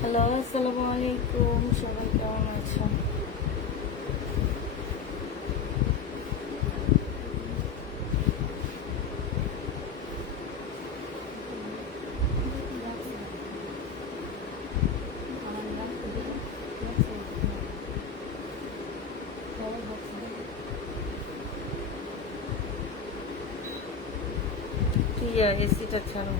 Hello, আসসালামু আলাইকুম। সবাই কেমন আছো? তুই এসিটা ছাড়ো।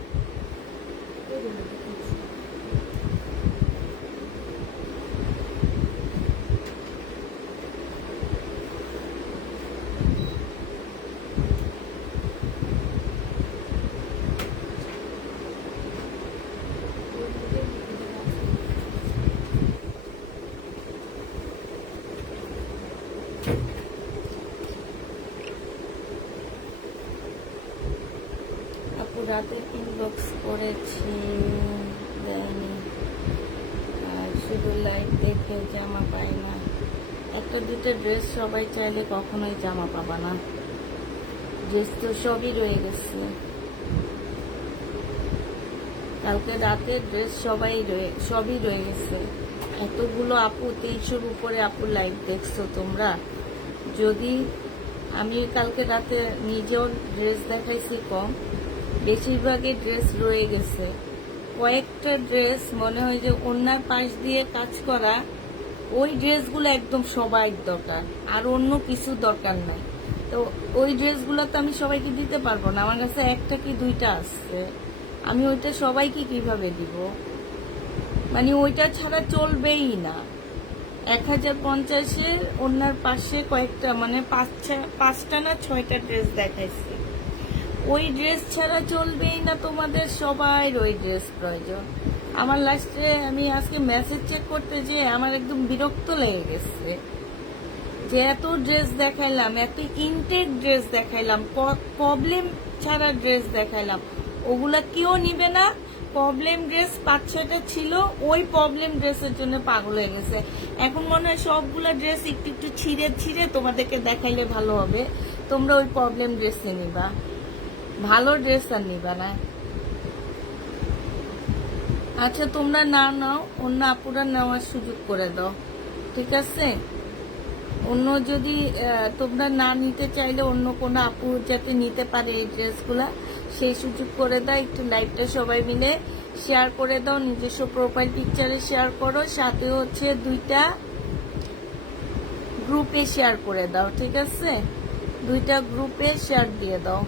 আপু রাতে ইনবক্স করেছি, দেয়নি। আর শুধু লাইভ দেখে জামা পাই না। একটা দুটো ড্রেস সবাই চাইলে কখনোই জামা পাবা না। ড্রেস তো সবই রয়ে গেছে। কালকে রাতে ড্রেস সবই রয়ে গেছে। এতগুলো আপু, 300-র উপরে আপু লাইভ দেখছো তোমরা। যদি আমি কালকে রাতে নিজেও ড্রেস দেখাইছি কম, বেশিরভাগই ড্রেস রয়ে গেছে। কয়েকটা ড্রেস মনে হয় যে অন্যার পাশ দিয়ে কাজ করা, ওই ড্রেসগুলো একদম সবাই দরকার, আর অন্য কিছু দরকার নাই। তো ওই ড্রেসগুলো তো আমি সবাইকে দিতে পারবো না, আমার কাছে একটা কি দুইটা আছে। আমি ওইটা সবাইকে কিভাবে দিব? মানে ওইটা ছাড়া চলবেই না। 1050-এর ওনার পাশে কয়েকটা, মানে পাঁচটা না 6টা ড্রেস দেখাইছি। ওই ড্রেস ছাড়া চলবেই না, তোমাদের সবাই ওই ড্রেস প্রয়োজন। আমার লাস্টে আমি আজকে মেসেজ চেক করতে যেয়ে আমার একদম বিরক্ত লেগে গেছে যে এত ড্রেস দেখাইলাম, এত ইনটেক ড্রেস দেখাইলাম, প্রবলেম ছাড়া ড্রেস দেখাইলাম, ওগুলা কেউ নিবে না। প্রবলেম ড্রেস 5-6টা ছিল, ওই প্রবলেম ড্রেসের জন্য পাগল হয়ে গেছে। এখন মনে হয় সবগুলা ড্রেস একটু একটু ছিঁড়ে ছিঁড়ে তোমাদেরকে দেখাইলে ভালো হবে। তোমরা ওই প্রবলেম ড্রেসে নিবা, ভালো ড্রেস আর নিবা না। আচ্ছা, তোমরা না নাও, অন্য আপুরা নেওয়ার সুযোগ করে দাও, ঠিক আছে? অন্য যদি তোমরা না নিতে চাইলে অন্য কোনো আপু যাতে নিতে পারে এই ড্রেসগুলা, সেই সুযোগ করে দাও। একটু লাইভটা সবাই মিলে শেয়ার করে দাও, নিজস্ব প্রোফাইল পিকচারে শেয়ার করো, সাথে হচ্ছে 2টা গ্রুপে শেয়ার করে দাও, ঠিক আছে? 2টা গ্রুপে শেয়ার দিয়ে দাও।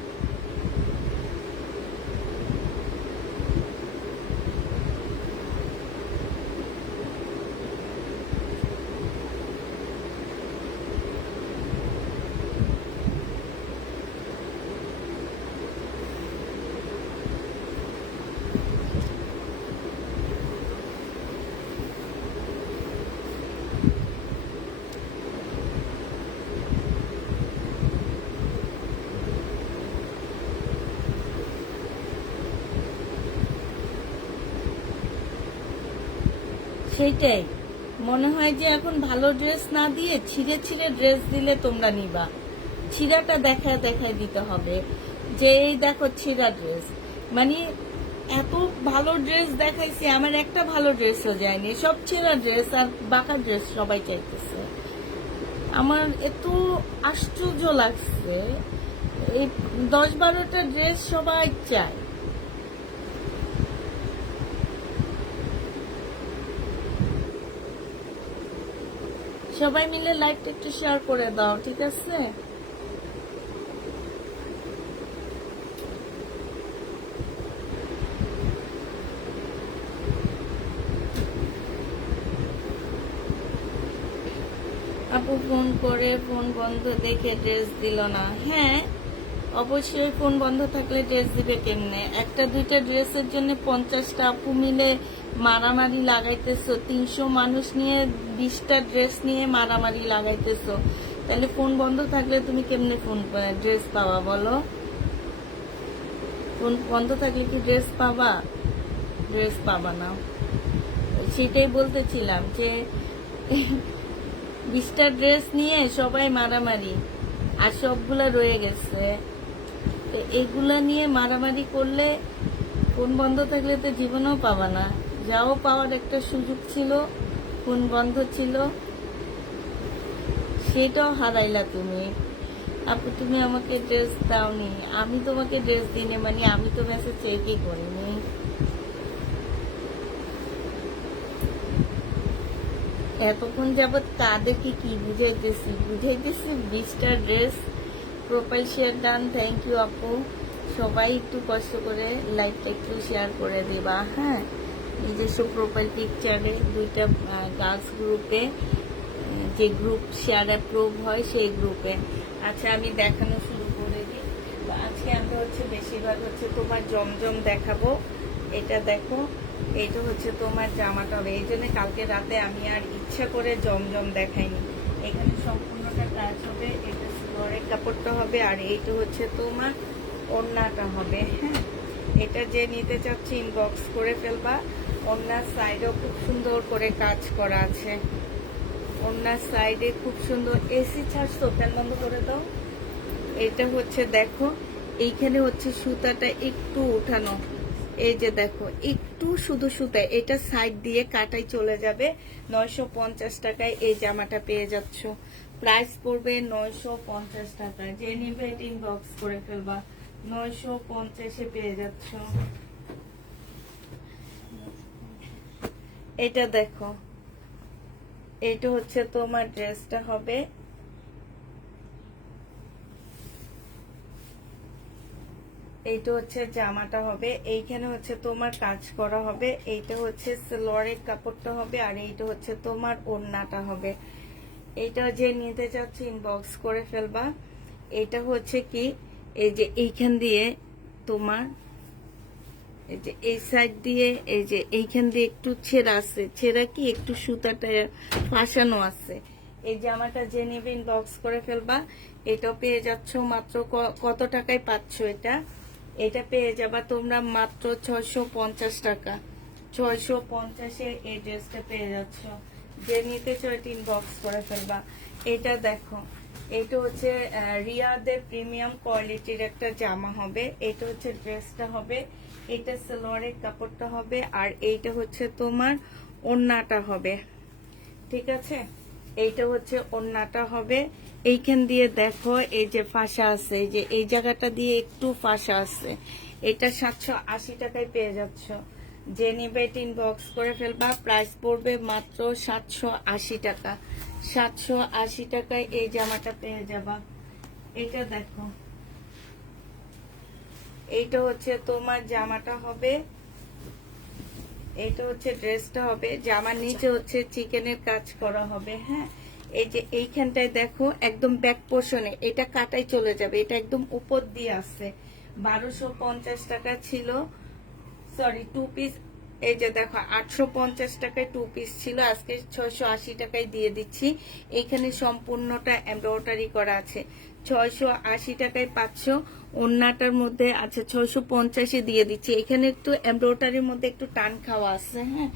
সেইটাই মনে হয় যে এখন ভালো ড্রেস না দিয়ে ছিঁড়ে ছিঁড়ে ড্রেস দিলে তোমরা নিবা। ছিঁড়াটা দেখায় দেখায় দিতে হবে যে এই দেখো ছিঁড়া ড্রেস। মানে এত ভালো ড্রেস দেখাইছি, আমার একটা ভালো ড্রেসও যায়নি, সব ছেঁড়া ড্রেস আর বাঁকা ড্রেস সবাই চাইতেছে। আমার এত আশ্চর্য লাগছে, এই 10-12টা ড্রেস সবাই চায়। সবাই মিলে লাইভটা একটু শেয়ার করে দাও, ঠিক আছে? আপু ফোন করে ফোন বন্ধ দেখে ড্রেস দিল না। হ্যাঁ, অবশ্যই ফোন বন্ধ থাকলে ড্রেস দিবে কেমনে? একটা দুইটা ড্রেসের জন্য 50টা আপু মিলে মারামারি লাগাইতেছো, 300 মানুষ নিয়ে 20টা ড্রেস নিয়ে মারামারি লাগাইতেছো, তাহলে ফোন বন্ধ থাকলে তুমি কেমনে ড্রেস পাবা বলো? ফোন বন্ধ থাকলে কি ড্রেস পাবা? ড্রেস পাবা না। সেটাই বলতেছিলাম যে 20টা ড্রেস নিয়ে সবাই মারামারি, আর সবগুলা রয়ে গেছে। এগুলা নিয়ে মারামারি করলে ফোন বন্ধ থাকলে তো জীবনেও পাবা না, যাও পাওয়ার একটা সুযোগ ছিল, ফোন বন্ধ ছিল, সেটাও হারাইলা তুমি। আপু তুমি আমাকে ড্রেস দাওনি, আমি তোমাকে ড্রেস দিনে মানে আমি তো মেসেজ চেকই করিনি। এতক্ষণ যাবৎ তাদেরকে কি বুঝাইতেছি 20টা dress profile share done. Thank you আপু। সবাই একটু কষ্ট করে লাইভটা একটু শেয়ার করে দিবা, হ্যাঁ। নিজস্ব প্রোফাইল পিকচারে 2টা গার্লস গ্রুপে, যে গ্রুপ শেয়ার অ্যাপ্রুভ হয় সেই গ্রুপে। আচ্ছা আমি দেখানো শুরু করে দিই। আজকে আমরা হচ্ছে বেশিরভাগ হচ্ছে তোমার জমজম দেখাবো। এটা দেখো, এইটা হচ্ছে তোমার জামাটা হবে। এই জন্য কালকে রাতে আমি আর ইচ্ছা করে জমজম দেখাইনি। এখানে সম্পূর্ণটা কাজ হবে। এটা সিলরের কাপড়টা হবে, আর এইটা হচ্ছে তোমার ওড়নাটা হবে, হ্যাঁ। এটা যে নিতে চাচ্ছি ইনবক্স করে ফেলবা। ওড়নার সাইডেও খুব সুন্দর করে কাজ করা আছে। ওড়নার সাইডে খুব সুন্দর। এসি ছাড়ছো, ফ্যান বন্ধ করে দাও। এটা হচ্ছে দেখো, এইখানে হচ্ছে সুতাটা একটু উঠানো। এই যে দেখো, একটু শুধু সুতা, এটা সাইড দিয়ে কাটাই চলে যাবে। 950 টাকায় এই জামাটা পেয়ে যাচ্ছ। প্রাইস পড়বে 950 টাকা। যে নিবে ইনবক্স করে ফেলবা। 950-এ পেয়ে যাচ্ছ। এটা দেখো, এটা হচ্ছে তোমার ড্রেসটা হবে। এইটা হচ্ছে জামাটা হবে। এইখানে হচ্ছে তোমার কাজ করা হবে। এইটা হচ্ছে সালোয়ারের কাপড়টা হবে, আর এইটা হচ্ছে তোমার ওড়নাটা হবে। এইটা যে নিতে চাচ্ছি ইনবক্স করে ফেলবা। এটা হচ্ছে কি, এই যে এইখান দিয়ে তোমার, এই যে এই সাইড দিয়ে, এই যে এইখান দিয়ে একটু ছেঁড়া আছে। ছেঁড়া কি একটু সুতাটা ফাঁসানো আছে। এই জামাটা যে নেবে ইনবক্স করে ফেলবা। এটাও পেয়ে যাচ্ছ মাত্র কত টাকায় পাচ্ছ এটা? এটা পেয়ে যাবা তোমরা মাত্র 650 টাকা। 650-এ এই ড্রেসটা পেয়ে যাচ্ছ। যে নিতে চাও এটা ইনবক্স করে ফেলবা। এটা দেখো, এটা হচ্ছে রিয়াদের প্রিমিয়াম কোয়ালিটির একটা জামা হবে। এটা হচ্ছে ড্রেসটা হবে। এটা সালোয়ারের কাপড়টা হবে, আর এইটা হচ্ছে তোমার ওড়নাটা হবে, ঠিক আছে। এইটা হচ্ছে ওড়নাটা হবে। এইখান দিয়ে দেখো, এই যে ফাঁসা আছে, এই যে এই জায়গাটা দিয়ে একটু ফাঁসা আছে। এটা 780 টাকায় পেয়ে যাচ্ছ। যে নিবে এটা ইনবক্স করে ফেলবা। প্রাইস পড়বে মাত্র 780 টাকা। 780 টাকায় এই জামাটা পেয়ে যাবা। এটা দেখো, এইটা হচ্ছে তোমার জামাটা হবে। এটা হচ্ছে ড্রেসটা হবে। জামার নিচে হচ্ছে চিকেনের কাজ করা হবে, হ্যাঁ। এই যে এইখানটায় দেখো, একদম ব্যাক পোর্শনে এটা কাটাই চলে যাবে। এটা একদম উপর দিয়ে আছে। 1250 টাকা ছিল, সরি 2 পিস। এই যে দেখো, 850 টাকায় 2 পিস ছিল, আজকে 680 টাকায় দিয়ে দিচ্ছি। এখানে সম্পূর্ণটা এমব্রয়ডারি করা আছে। 680 টাকায় পাচ্ছ। ওন্নাটার মধ্যে আছে 650-এ দিয়ে দিচ্ছি। এখানে একটু এমব্রয়ডারির মধ্যে একটু টান খাওয়া আছে, হ্যাঁ।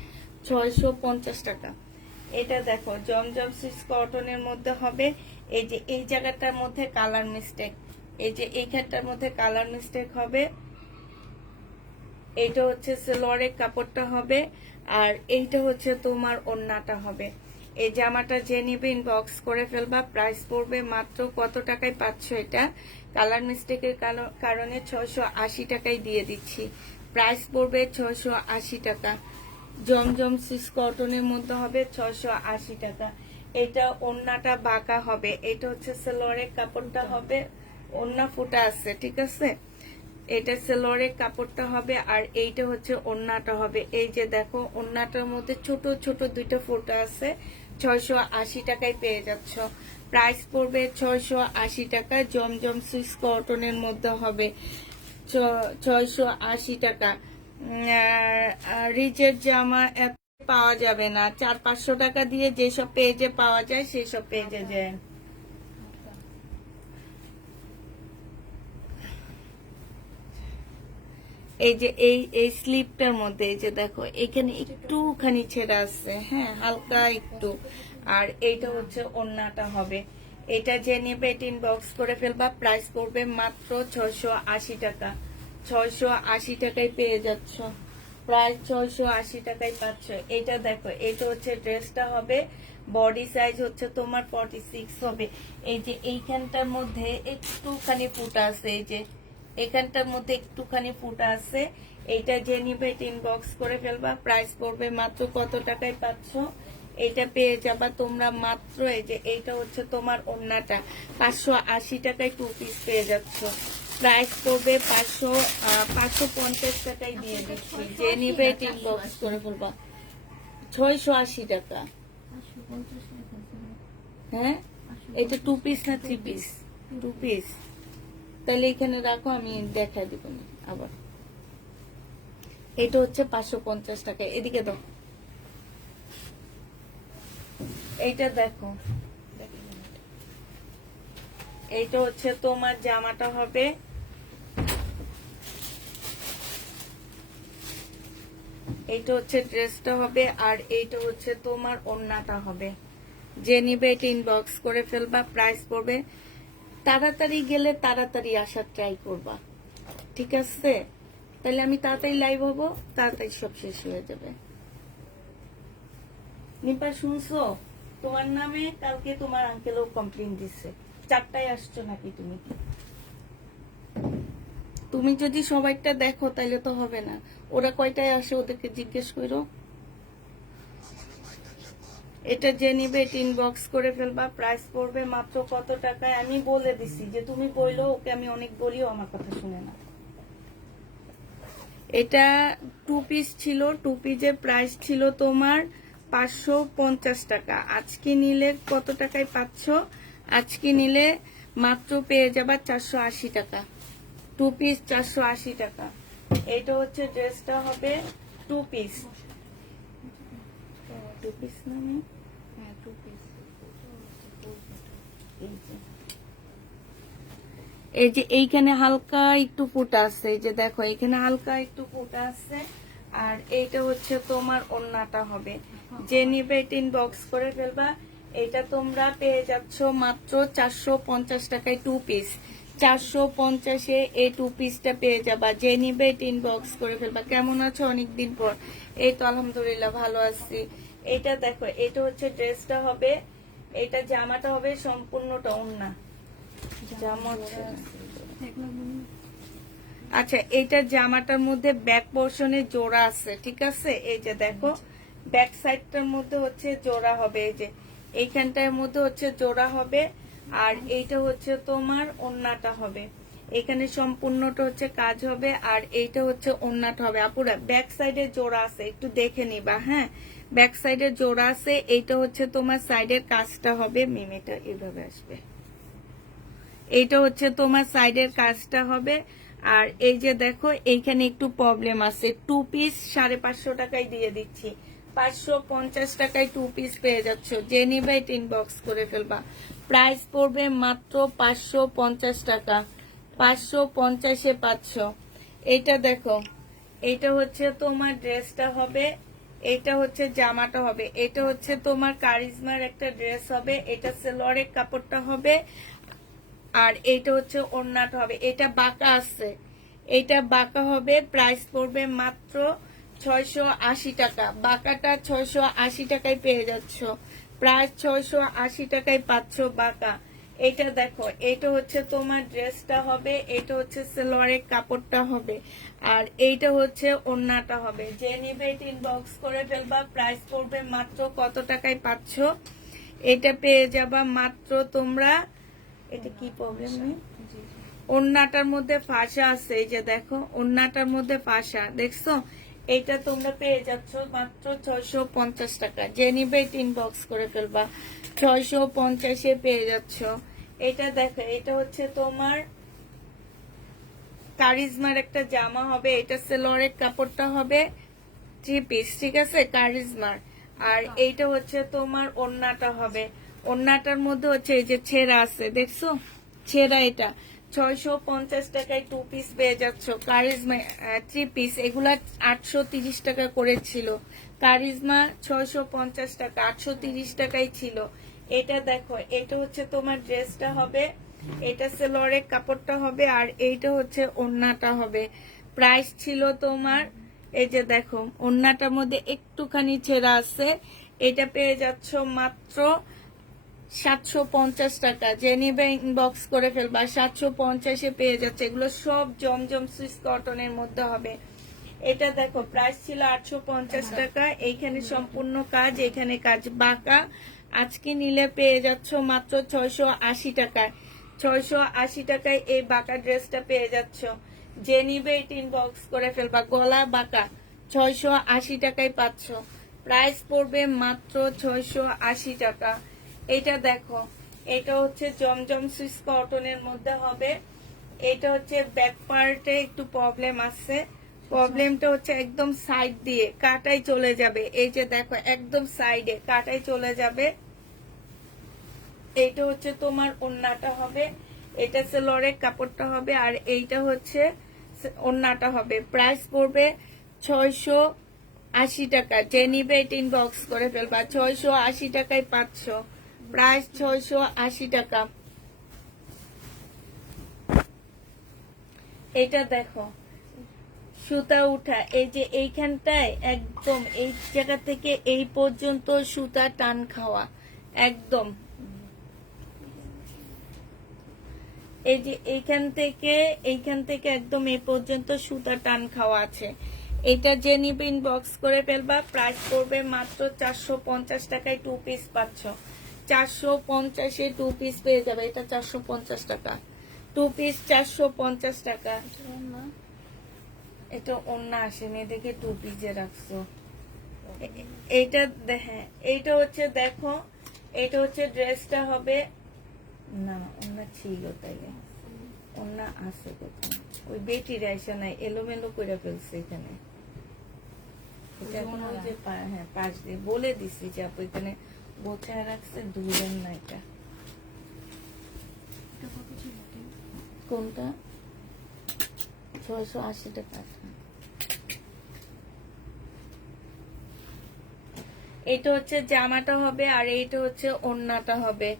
650 টাকা। এটা দেখো, জমজম সুইস কটনের মধ্যে হবে। এই যে এই জায়গাটার মধ্যে কালার মিস্টেক, এই যে এইখানটার মধ্যে কালার মিস্টেক হবে। এইটা হচ্ছে সালোয়ারের কাপড়টা হবে, আর এইটা হচ্ছে তোমার ওড়নাটা হবে। এই জামাটা যে নিবে ইনবক্স করে ফেলবা। প্রাইস পড়বে মাত্র কত টাকায় পাচ্ছ এটা? কালার মিস্টেকের কারণে 680 টাকায় দিয়ে দিচ্ছি। প্রাইস পড়বে 680 টাকা। জমজম সিস কটনের মধ্যে হবে 680 টাকা। এটা ওড়নাটা বাঁকা হবে। এটা হচ্ছে সালোয়ারের কাপড়টা হবে। ওড়না ফুটা আছে, ঠিক আছে। এটা সালোয়ারের কাপড়টা হবে, আর এইটা হচ্ছে ওড়নাটা হবে। এই যে দেখো, ওড়নাটার মধ্যে ছোট ছোট 2টা ফোঁটা আছে। 680 টাকায় পেয়ে যাচ্ছ। প্রাইস পড়বে 680 টাকা। জমজম সুইস কটনের মধ্যে হবে 680 টাকা। রিচের জামা এত পাওয়া যাবে না। 400-500 টাকা দিয়ে যেসব পেজে পাওয়া যায় সেই সব পেজে যায়। এই যে এই স্লিপটার মধ্যে এই যে দেখো, এখানে একটুখানি ছেঁড়া আছে, হ্যাঁ, হালকা একটু। আর এইটা হচ্ছে ওড়নাটা হবে। এটা যে নেবে এটা ইনবক্স করে ফেলবা। প্রাইস পড়বে মাত্র 680 টাকা। 680 টাকায় পেয়ে যাচ্ছ। প্রায় 680 টাকায় পাচ্ছ। এটা দেখো, এটা হচ্ছে ড্রেসটা হবে, বডি সাইজ হচ্ছে তোমার 46 হবে। এই যে এইখানটার মধ্যে একটুখানি ফুটা আছে, এই যে এখানটার মধ্যে একটুখানি ফুটা আছে। এইটা যে নিবে ইনবক্স করে ফেলবা। প্রাইস পড়বে মাত্র কত টাকায় পাচ্ছ? এটা পেয়ে যাবা তোমরা মাত্র, এই যে এইটা হচ্ছে তোমার ওড়নাটা, 580 টাকায় 2 পিস পেয়ে যাচ্ছ। প্রাইস পড়বে 550 টাকায় দিয়ে দিচ্ছি। যে নিবে ইনবক্স করে ফেলবা। 680 টাকা। হ্যাঁ, এটা 2 পিস না 3 পিস? 2 পিস। তাহলে এখানে রাখো, আমি দেখা দিব না আবার। এটা হচ্ছে 550 টাকা। এদিকে দাও, এইটা দেখো, এইটা হচ্ছে তোমার জামাটা হবে, এইটা হচ্ছে ড্রেসটা হবে, আর এইটা হচ্ছে তোমার ওড়নাটা হবে। যে নিবে এটা ইনবক্স করে ফেলবা। প্রাইস পড়বে, তাড়াতাড়ি গেলে তাড়াতাড়ি আসার ট্রাই করবা, ঠিক আছে? তাহলে আমি তাড়াতাড়ি লাইভ হব, তাড়াতাড়ি সব শেষ হয়ে যাবে। নিপা শুনছো, তোমার নামে কালকে তোমার আঙ্কেলও কমপ্লেন দিছে। 4টায় আসছো নাকি তুমি? তুমি যদি সবাইটা দেখো তাহলে তো হবে না। ওরা কয়টায় আসে ওদেরকে জিজ্ঞেস করো। এটা যে নিবে এটা ইনবক্স করে ফেলবা। প্রাইস পড়বে মাত্র কত টাকায় আমি বলে দিছি। যে তুমি বললো ওকে আমি অনেক বলিও আমার কথা শুনে না। এটা 2 পিস ছিল, 2 পিসের প্রাইস ছিল তোমার 550 টাকা। আজকে নিলে কত টাকায় পাচ্ছ? আজকে নিলে মাত্র পেয়ে যাবা 480 টাকা। 2 পিস 480 টাকা। এটা হচ্ছে ড্রেসটা হবে 2 পিস। 2 পিস না? হ্যাঁ 2 পিস। এই যে এইখানে হালকা একটু ফুটা আছে, এই যে দেখো এখানে হালকা একটু ফুটা আছে। আর এইটা হচ্ছে তোমার ওড়নাটা হবে। যে নিবে এটা ইনবক্স করে ফেলবা। এটা তোমরা পেয়ে যাচ্ছ মাত্র 450 টাকায় 2 পিস। 450-এ এই 2 পিসটা পেয়ে যাবা। যে নিবে এটা ইনবক্স করে ফেলবা। কেমন আছো অনেকদিন পর? এই তো আলহামদুলিল্লাহ ভালো আছি। এটা দেখো, এটা হচ্ছে ড্রেসটা হবে, এটা জামাটা হবে সম্পূর্ণটা ওড়না। আচ্ছা, এইটা জামাটার মধ্যে ব্যাক পোর্শনে জোড়া আছে, ঠিক আছে? এই যে দেখো, ব্যাক সাইডটার মধ্যে হচ্ছে জোড়া হবে, এই যে এইখানটার মধ্যে হচ্ছে জোড়া হবে। আর এইটা হচ্ছে তোমার ওড়নাটা হবে, এখানে সম্পূর্ণটা হচ্ছে কাজ হবে। আর এইটা হচ্ছে ওড়নাটা হবে। আপুরা ব্যাক সাইডে জোড়া আছে, একটু দেখে নিবা। হ্যাঁ, ব্যাক সাইডে জোড়া আছে। এইটা হচ্ছে তোমার সাইডের কাজটা হবে। মিমিটা এভাবে আসবে। এইটা হচ্ছে তোমার সাইডের কাজটা হবে। আর এই যে দেখো এইখানে একটু প্রবলেম আছে। 2 পিস 550 টাকায় দিয়ে দিচ্ছি। 550 টাকায় 2 পিস পেয়ে যাচ্ছ। যে নিবে এটা ইনবক্স করে ফেলবা। প্রাইস পড়বে মাত্র 550 টাকা। 550-এ পাচ্ছ। এইটা দেখো, এইটা হচ্ছে তোমার ড্রেসটা হবে, এটা হচ্ছে জামাটা হবে। এটা হচ্ছে তোমার কারিজমার একটা ড্রেস হবে। এটা সেলোয়ারের কাপড়টা হবে। আর এইটা হচ্ছে ওড়নাটা হবে। এটা বাঁকা আছে, এটা বাঁকা হবে। প্রাইস পড়বে মাত্র 680 টাকা। বাঁকাটা 680 টাকায় পেয়ে যাচ্ছ। প্রায় 680 টাকায় পাচ্ছ বাঁকা। এটা দেখো, এটা হচ্ছে তোমার ড্রেসটা হবে, এটা হচ্ছে সেলোয়ারের কাপড়টা হবে। আর এইটা হচ্ছে ওড়নাটা হবে। যে নিবে এটা ইনবক্স করে ফেলবা। প্রাইস পড়বে মাত্র কত টাকায় পাচ্ছ? এটা পেয়ে যাবা মাত্র তোমরা, এটা কি প্রবলেম নেই, ওড়নাটার মধ্যে ফাঁসা আছে। এই যে দেখো, ওড়নাটার মধ্যে ফাঁসা দেখছো। এইটা তোমরা পেয়ে যাচ্ছ মাত্র 650 টাকা। যে নিবে এটা ইনবক্স করে ফেলবা। 650-এ পেয়ে যাচ্ছ। এটা দেখো, এটা হচ্ছে তোমার কারিজমার একটা জামা হবে। এটা সেলোয়ারের কাপড়টা হবে 3 পিস, ঠিক আছে, কারিজমার। আর এইটা হচ্ছে তোমার ওড়নাটা হবে। ওড়নাটার মধ্যে হচ্ছে এই যে ছেঁড়া আছে, দেখছো ছেঁড়া। এটা 650 টাকায় 2 পিস পেয়ে যাচ্ছ। কারিজমা 3 পিস, এগুলা 830 টাকা করে ছিল। কারিজমা 650 টাকা, 830 টাকাই ছিল। এটা দেখো, এটা হচ্ছে তোমার ড্রেসটা হবে, এটা সেলোয়ারের কাপড়টা হবে। আর এইটা হচ্ছে ওড়নাটা হবে। প্রাইস ছিল তোমার এই যে দেখো ওড়নাটার মধ্যে একটুখানি ছেঁড়া আছে, এটা পেয়ে যাচ্ছ মাত্র 750 টাকা। যে নিবে ইনবক্স করে ফেলবা, 750-এ পেয়ে যাচ্ছে। এগুলো সব জমজম সুইস কটনের মধ্যে হবে। এটা দেখো প্রাইস ছিল 850 টাকা। এইখানে সম্পূর্ণ কাজ, এখানে কাজ বাঁকা। আজকে নিলে পেয়ে যাচ্ছ মাত্র 680 টাকায়। 680 টাকায় এই বাঁকা ড্রেসটা পেয়ে যাচ্ছ। যে নিবে এটা ইনবক্স করে ফেলবা। গলা বাঁকা, 680 টাকায় পাচ্ছ। প্রাইস পড়বে মাত্র 680 টাকা। এটা দেখো, এটা হচ্ছে জমজম সুইস কটনের মধ্যে হবে। এটা হচ্ছে ব্যাক পার্টে একটু প্রবলেম আছে। প্রবলেমটা হচ্ছে একদম সাইড দিয়ে কাটাই চলে যাবে। এই যে দেখো একদম সাইডে কাটাই চলে যাবে। এইটা হচ্ছে তোমার ওড়নাটা হবে, এটা সেলরের কাপড়টা হবে, আর এইটা হচ্ছে ওড়নাটা হবে। প্রাইস পড়বে 680 টাকা। যে নিবে এটা ইনবক্স করে ফেলবা। 680 টাকায় পাচ্ছ। প্রাইস 680 টাকা। এটা দেখো সুতা উঠা, এই যে এইখানটায় একদম এই জায়গা থেকে এই পর্যন্ত সুতা টান খাওয়া একদম। এই যে এইখান থেকে একদম এই পর্যন্ত সুতা টান খাওয়া আছে। এটা যে নিবে ইনবক্স করে ফেলবা। প্রাইস পড়বে মাত্র 450 টাকায় 2 পিস পাচ্ছ। 450-এ 2 পিস পেয়ে যাবে। এটা 450 টাকা 2 পিস, 450 টাকা। এটা ওড়না আসেনি দেখে 2 পিসে রাখছো। এইটা হ্যাঁ, এইটা হচ্ছে দেখো, এটা হচ্ছে ড্রেসটা হবে না। ওড়না ছিল তাইলে, ওড়না আছে কোথায়? ওই বেটির আইসা নাই, এলোমেলো করে ফেলছে এখানে। এটা এখন ওই যে হ্যাঁ পাশ দিয়ে বলে দিছি যে আপু এখানে গোছায় রাখছে, ধুলেন না। এটা কোনটা? 680 টাকা। এটা হচ্ছে জামাটা হবে, আর এইটা হচ্ছে ওড়নাটা হবে।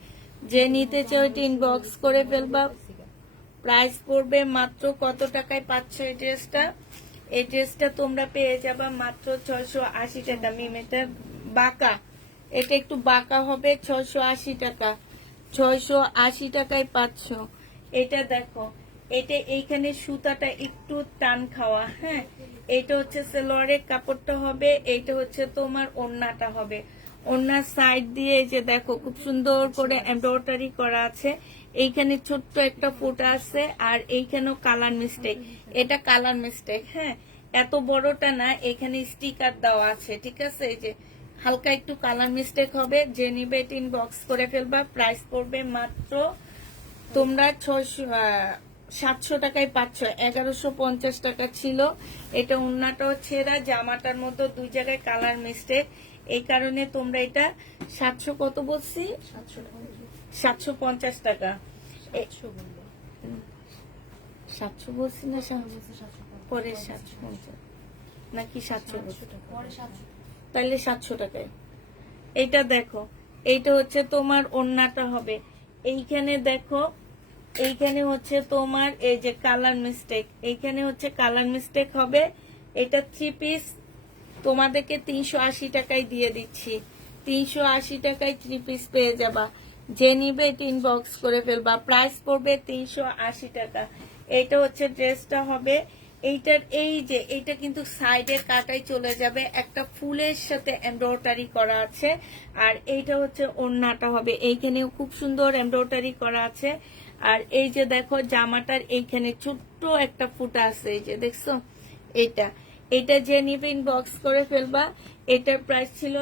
যে নিতে চাও এটা ইনবক্স করে ফেলবা। প্রাইস পড়বে মাত্র কত টাকায় পাচ্ছ এই ড্রেসটা? এই ড্রেসটা তোমরা পেয়ে যাবা মাত্র 680 টাকা। মিমেটা বাঁকা, এটা একটু বাঁকা হবে। 680 টাকা, 680 টাকায় পাচ্ছ। এটা দেখো, এটা এইখানে সুতাটা একটু টান খাওয়া। হ্যাঁ, এটা হচ্ছে সেলোয়ারের কাপড়টা হবে, এইটা হচ্ছে তোমার ওড়নাটা হবে। ওড়নার সাইড দিয়ে এই যে দেখো খুব সুন্দর করে এমব্রয়ডারি করা আছে। এইখানে ছোট্ট একটা ফোঁটা আছে, আর এইখানেও কালার মিস্টেক। এটা কালার মিস্টেক, হ্যাঁ এত বড়টা না, এখানে স্টিকার দেওয়া আছে, ঠিক আছে। এই যে হালকা একটু কালার মিস্টেক হবে। যে নিবে এটা ইনবক্স করে ফেলবা। প্রাইস পড়বে মাত্র তোমরা 700 টাকায় পাচ্ছ। 1150 টাকা ছিল। এটা ওড়নাটাও ছেঁড়া, জামাটার মধ্যে 2 জায়গায় কালার মিস্টেক। এই কারণে তোমরা এটা 700 কত বলছি, 750 টাকা। 700 বলছি না, পরে 750 নাকি 700? তাহলে 700 টাকায়। এইটা দেখো, এইটা হচ্ছে তোমার ওড়নাটা হবে। এইখানে দেখো, এইখানে হচ্ছে তোমার এই যে কালার মিস্টেক, এইখানে হচ্ছে কালার মিস্টেক হবে। এটা 3 পিস তোমাদেরকে 380 টাকায় দিয়ে দিচ্ছি। 380 টাকায় 3 পিস পেয়ে যাবা। যে নিবে এটা ইনবক্স করে ফেলবা। প্রাইস পড়বে 380 টাকা। এটা হচ্ছে ড্রেসটা হবে। এইটার এই যে এইটা কিন্তু সাইডের কাটাই চলে যাবে, একটা ফুলের সাথে এমব্রয়ডারি করা আছে। আর এইটা হচ্ছে ওড়নাটা হবে, এইখানেও খুব সুন্দর এমব্রয়ডারি করা আছে। আর এই যে দেখো জামাটার এইখানে ছোট্ট একটা ফুটা আছে, এই যে দেখছো। এটা যে নিবে ইনবক্স করে ফেলবা। এটার প্রাইস ছিল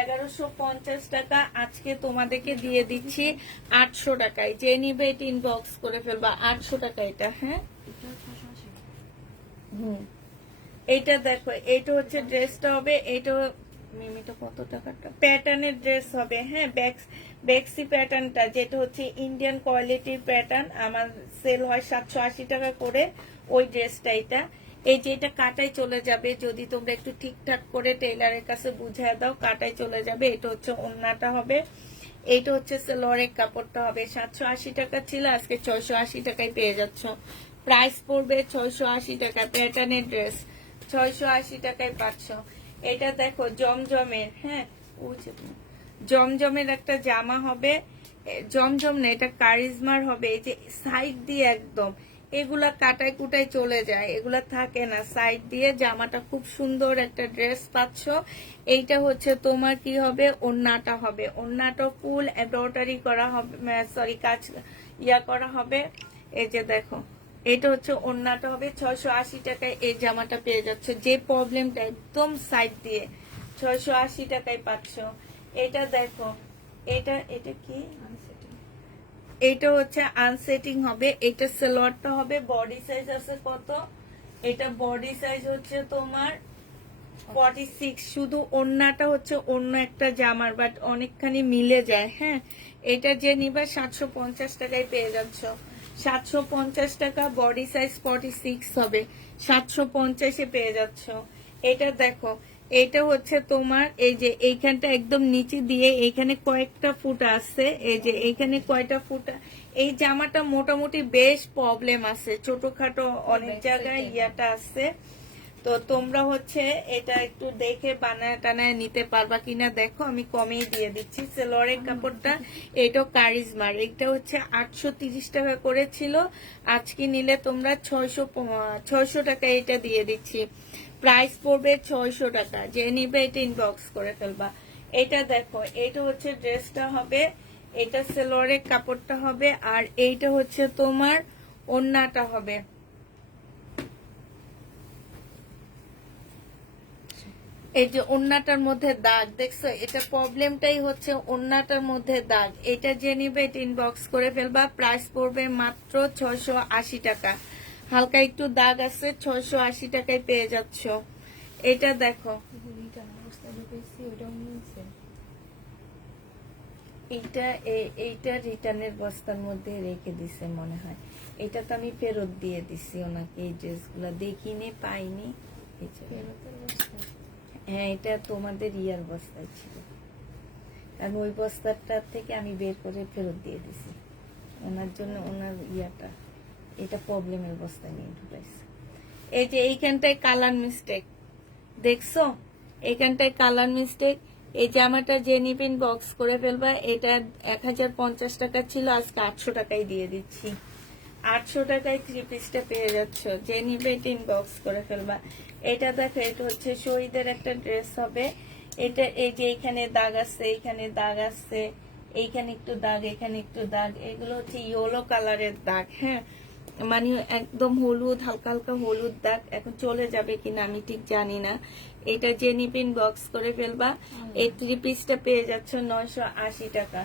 1150 টাকা, আজকে তোমাদেরকে দিয়ে দিচ্ছি 800 টাকায়। যে নিবে এটা ইনবক্স করে ফেলবা। 800 টাকা এটা। হ্যাঁ এইটা দেখো, এইটা হচ্ছে ড্রেসটা হবে। এইটা মিমিটা কত টাকাটা প্যাটার্নের ড্রেস হবে। হ্যাঁ ব্যাক্সি প্যাটার্নটা, যেটা হচ্ছে ইন্ডিয়ান কোয়ালিটির প্যাটার্ন, আমার সেল হয় 780 টাকা করে ওই ড্রেসটা। এটা এই যে এটা কাটাই চলে যাবে, যদি তোমরা একটু ঠিকঠাক করে টেইলারের কাছে বুঝিয়ে দাও, কাটাই চলে যাবে। এটা হচ্ছে ওড়নাটা হবে, এইটা হচ্ছে সেলোয়ারের কাপড়টা হবে। 780 টাকা ছিল, আজকে 680 টাকায় পেয়ে যাচ্ছ। প্রাইস পড়বে 680 টাকা। প্যাটার্নের ড্রেস 680 টাকায় 500। এটা দেখো জমজমের, হ্যাঁ জমজমের একটা জামা হবে, জমজম না এটা কারিজমার হবে। এই যে সাইড দিয়ে একদম এগুলা কাটায় কুটায় চলে যায়, এগুলা থাকে না, সাইড দিয়ে জামাটা খুব সুন্দর একটা ড্রেস পাচ্ছ। এইটা হচ্ছে তোমার কি হবে, ওড়নাটা হবে, ওড়নাটা ফুল এমব্রয়ডারি করা হবে, সরি কাজ করা হবে। এই যে দেখো এটা হচ্ছে ওড়নাটা হবে। 680 টাকায় এই জামাটা পেয়ে যাচ্ছে। যে প্রবলেমটা একদম সাইড দিয়ে 680 টাকায় পাচ্ছ। এটা দেখো এটা এটা কি, এটা হচ্ছে আনসেটিং হবে। এটা সালোয়ারটা হবে, বডি সাইজ আছে কত, এটা বডি সাইজ হচ্ছে তোমার 46। শুধু ওড়নাটা হচ্ছে অন্য একটা জামার, বাট অনেকখানি মিলে যায়। হ্যাঁ, এটা যে নিবা 750 টাকায় পেয়ে যাচ্ছ। 750 টাকা, বডি সাইজ 46 হবে, 750-এ পেয়ে যাচ্ছ। এটা দেখো এটা হচ্ছে তোমার এই যে এইখানটা একদম নিচে দিয়ে এইখানে কয়েকটা ফুটা আছে, এই যে এইখানে কয়টা ফুটা। এই জামাটা মোটামুটি বেশ প্রবলেম আছে, ছোটখাটো অনেক জায়গায় ইয়াটা আছে। তো তোমরা হচ্ছে এটা একটু দেখে বানায় টানায় নিতে পারবা কিনা দেখো, আমি কমেই দিয়ে দিচ্ছি। সেলোয়ারের কাপড়টা এটা কারিজমার, এটা হচ্ছে 830 টাকা করেছিল, আজকে নিলে তোমরা 600 টাকা এটা দিয়ে দিচ্ছি। প্রাইস পড়বে 600 টাকা, যে নিবে এটা ইনবক্স করে ফেলবা। এটা দেখো এটা হচ্ছে ড্রেসটা হবে, এটা সেলোয়ারের কাপড়টা হবে, আর এইটা হচ্ছে তোমার ওড়নাটা হবে। এই যে ওড়নাটার মধ্যে দাগ দেখছো, এটা প্রবলেমটাই হচ্ছে ওড়নাটার মধ্যে দাগ। এটা যে নিবে এটা ইনবক্স করে ফেলবা। প্রাইস পড়বে মাত্র 680 টাকা। হালকা একটু দাগ আছে, 680 টাকায় পেয়ে যাচ্ছ। এটা দেখো এইটা রিটার্নের বস্তার মধ্যে রেখে দিছে মনে হয়। এটা তো আমি ফেরত দিয়ে দিছি ওনাকে, এই ড্রেসগুলো দেখিনি পাইনি। হ্যাঁ, এটা তোমাদের ইয়ার বস্তায় ছিল, কারণ ওই বস্তাটা থেকে আমি বের করে ফেরত দিয়ে দিছি ওনার জন্য। ওনার ইয়াটা এটা প্রবলেমের বস্তায় নিয়ে ঢুকাইছে। এই যে এইখানটায় কালার মিস্টেক দেখছো, এইখানটায় কালার মিস্টেক। এই জামাটা যে নিবেন বক্স করে ফেলবা। এটা 1050 টাকা ছিল, আজকে 800 টাকায় দিয়ে দিচ্ছি। 800 টাকায় 3 পিসটা পেয়ে যাচ্ছ, যে নিবে এটা ইনবক্স করে ফেলবা। এটা দেখো এটা হচ্ছে শহীদের একটা ড্রেস হবে। এটা এই যে এইখানে দাগ আছে, এইখানে দাগ আছে, এইখানে একটু দাগ, এখানে একটু দাগ, এগুলো হচ্ছে ইয়েলো কালারের দাগ। হ্যাঁ, মানে একদম হলুদ, হালকা হালকা হলুদ দাগ। এখন চলে যাবে কিনা আমি ঠিক জানি না। এটা যে নিবেন বক্স করে ফেলবা। এই 3 পিসটা পেয়ে যাচ্ছ 980 টাকা।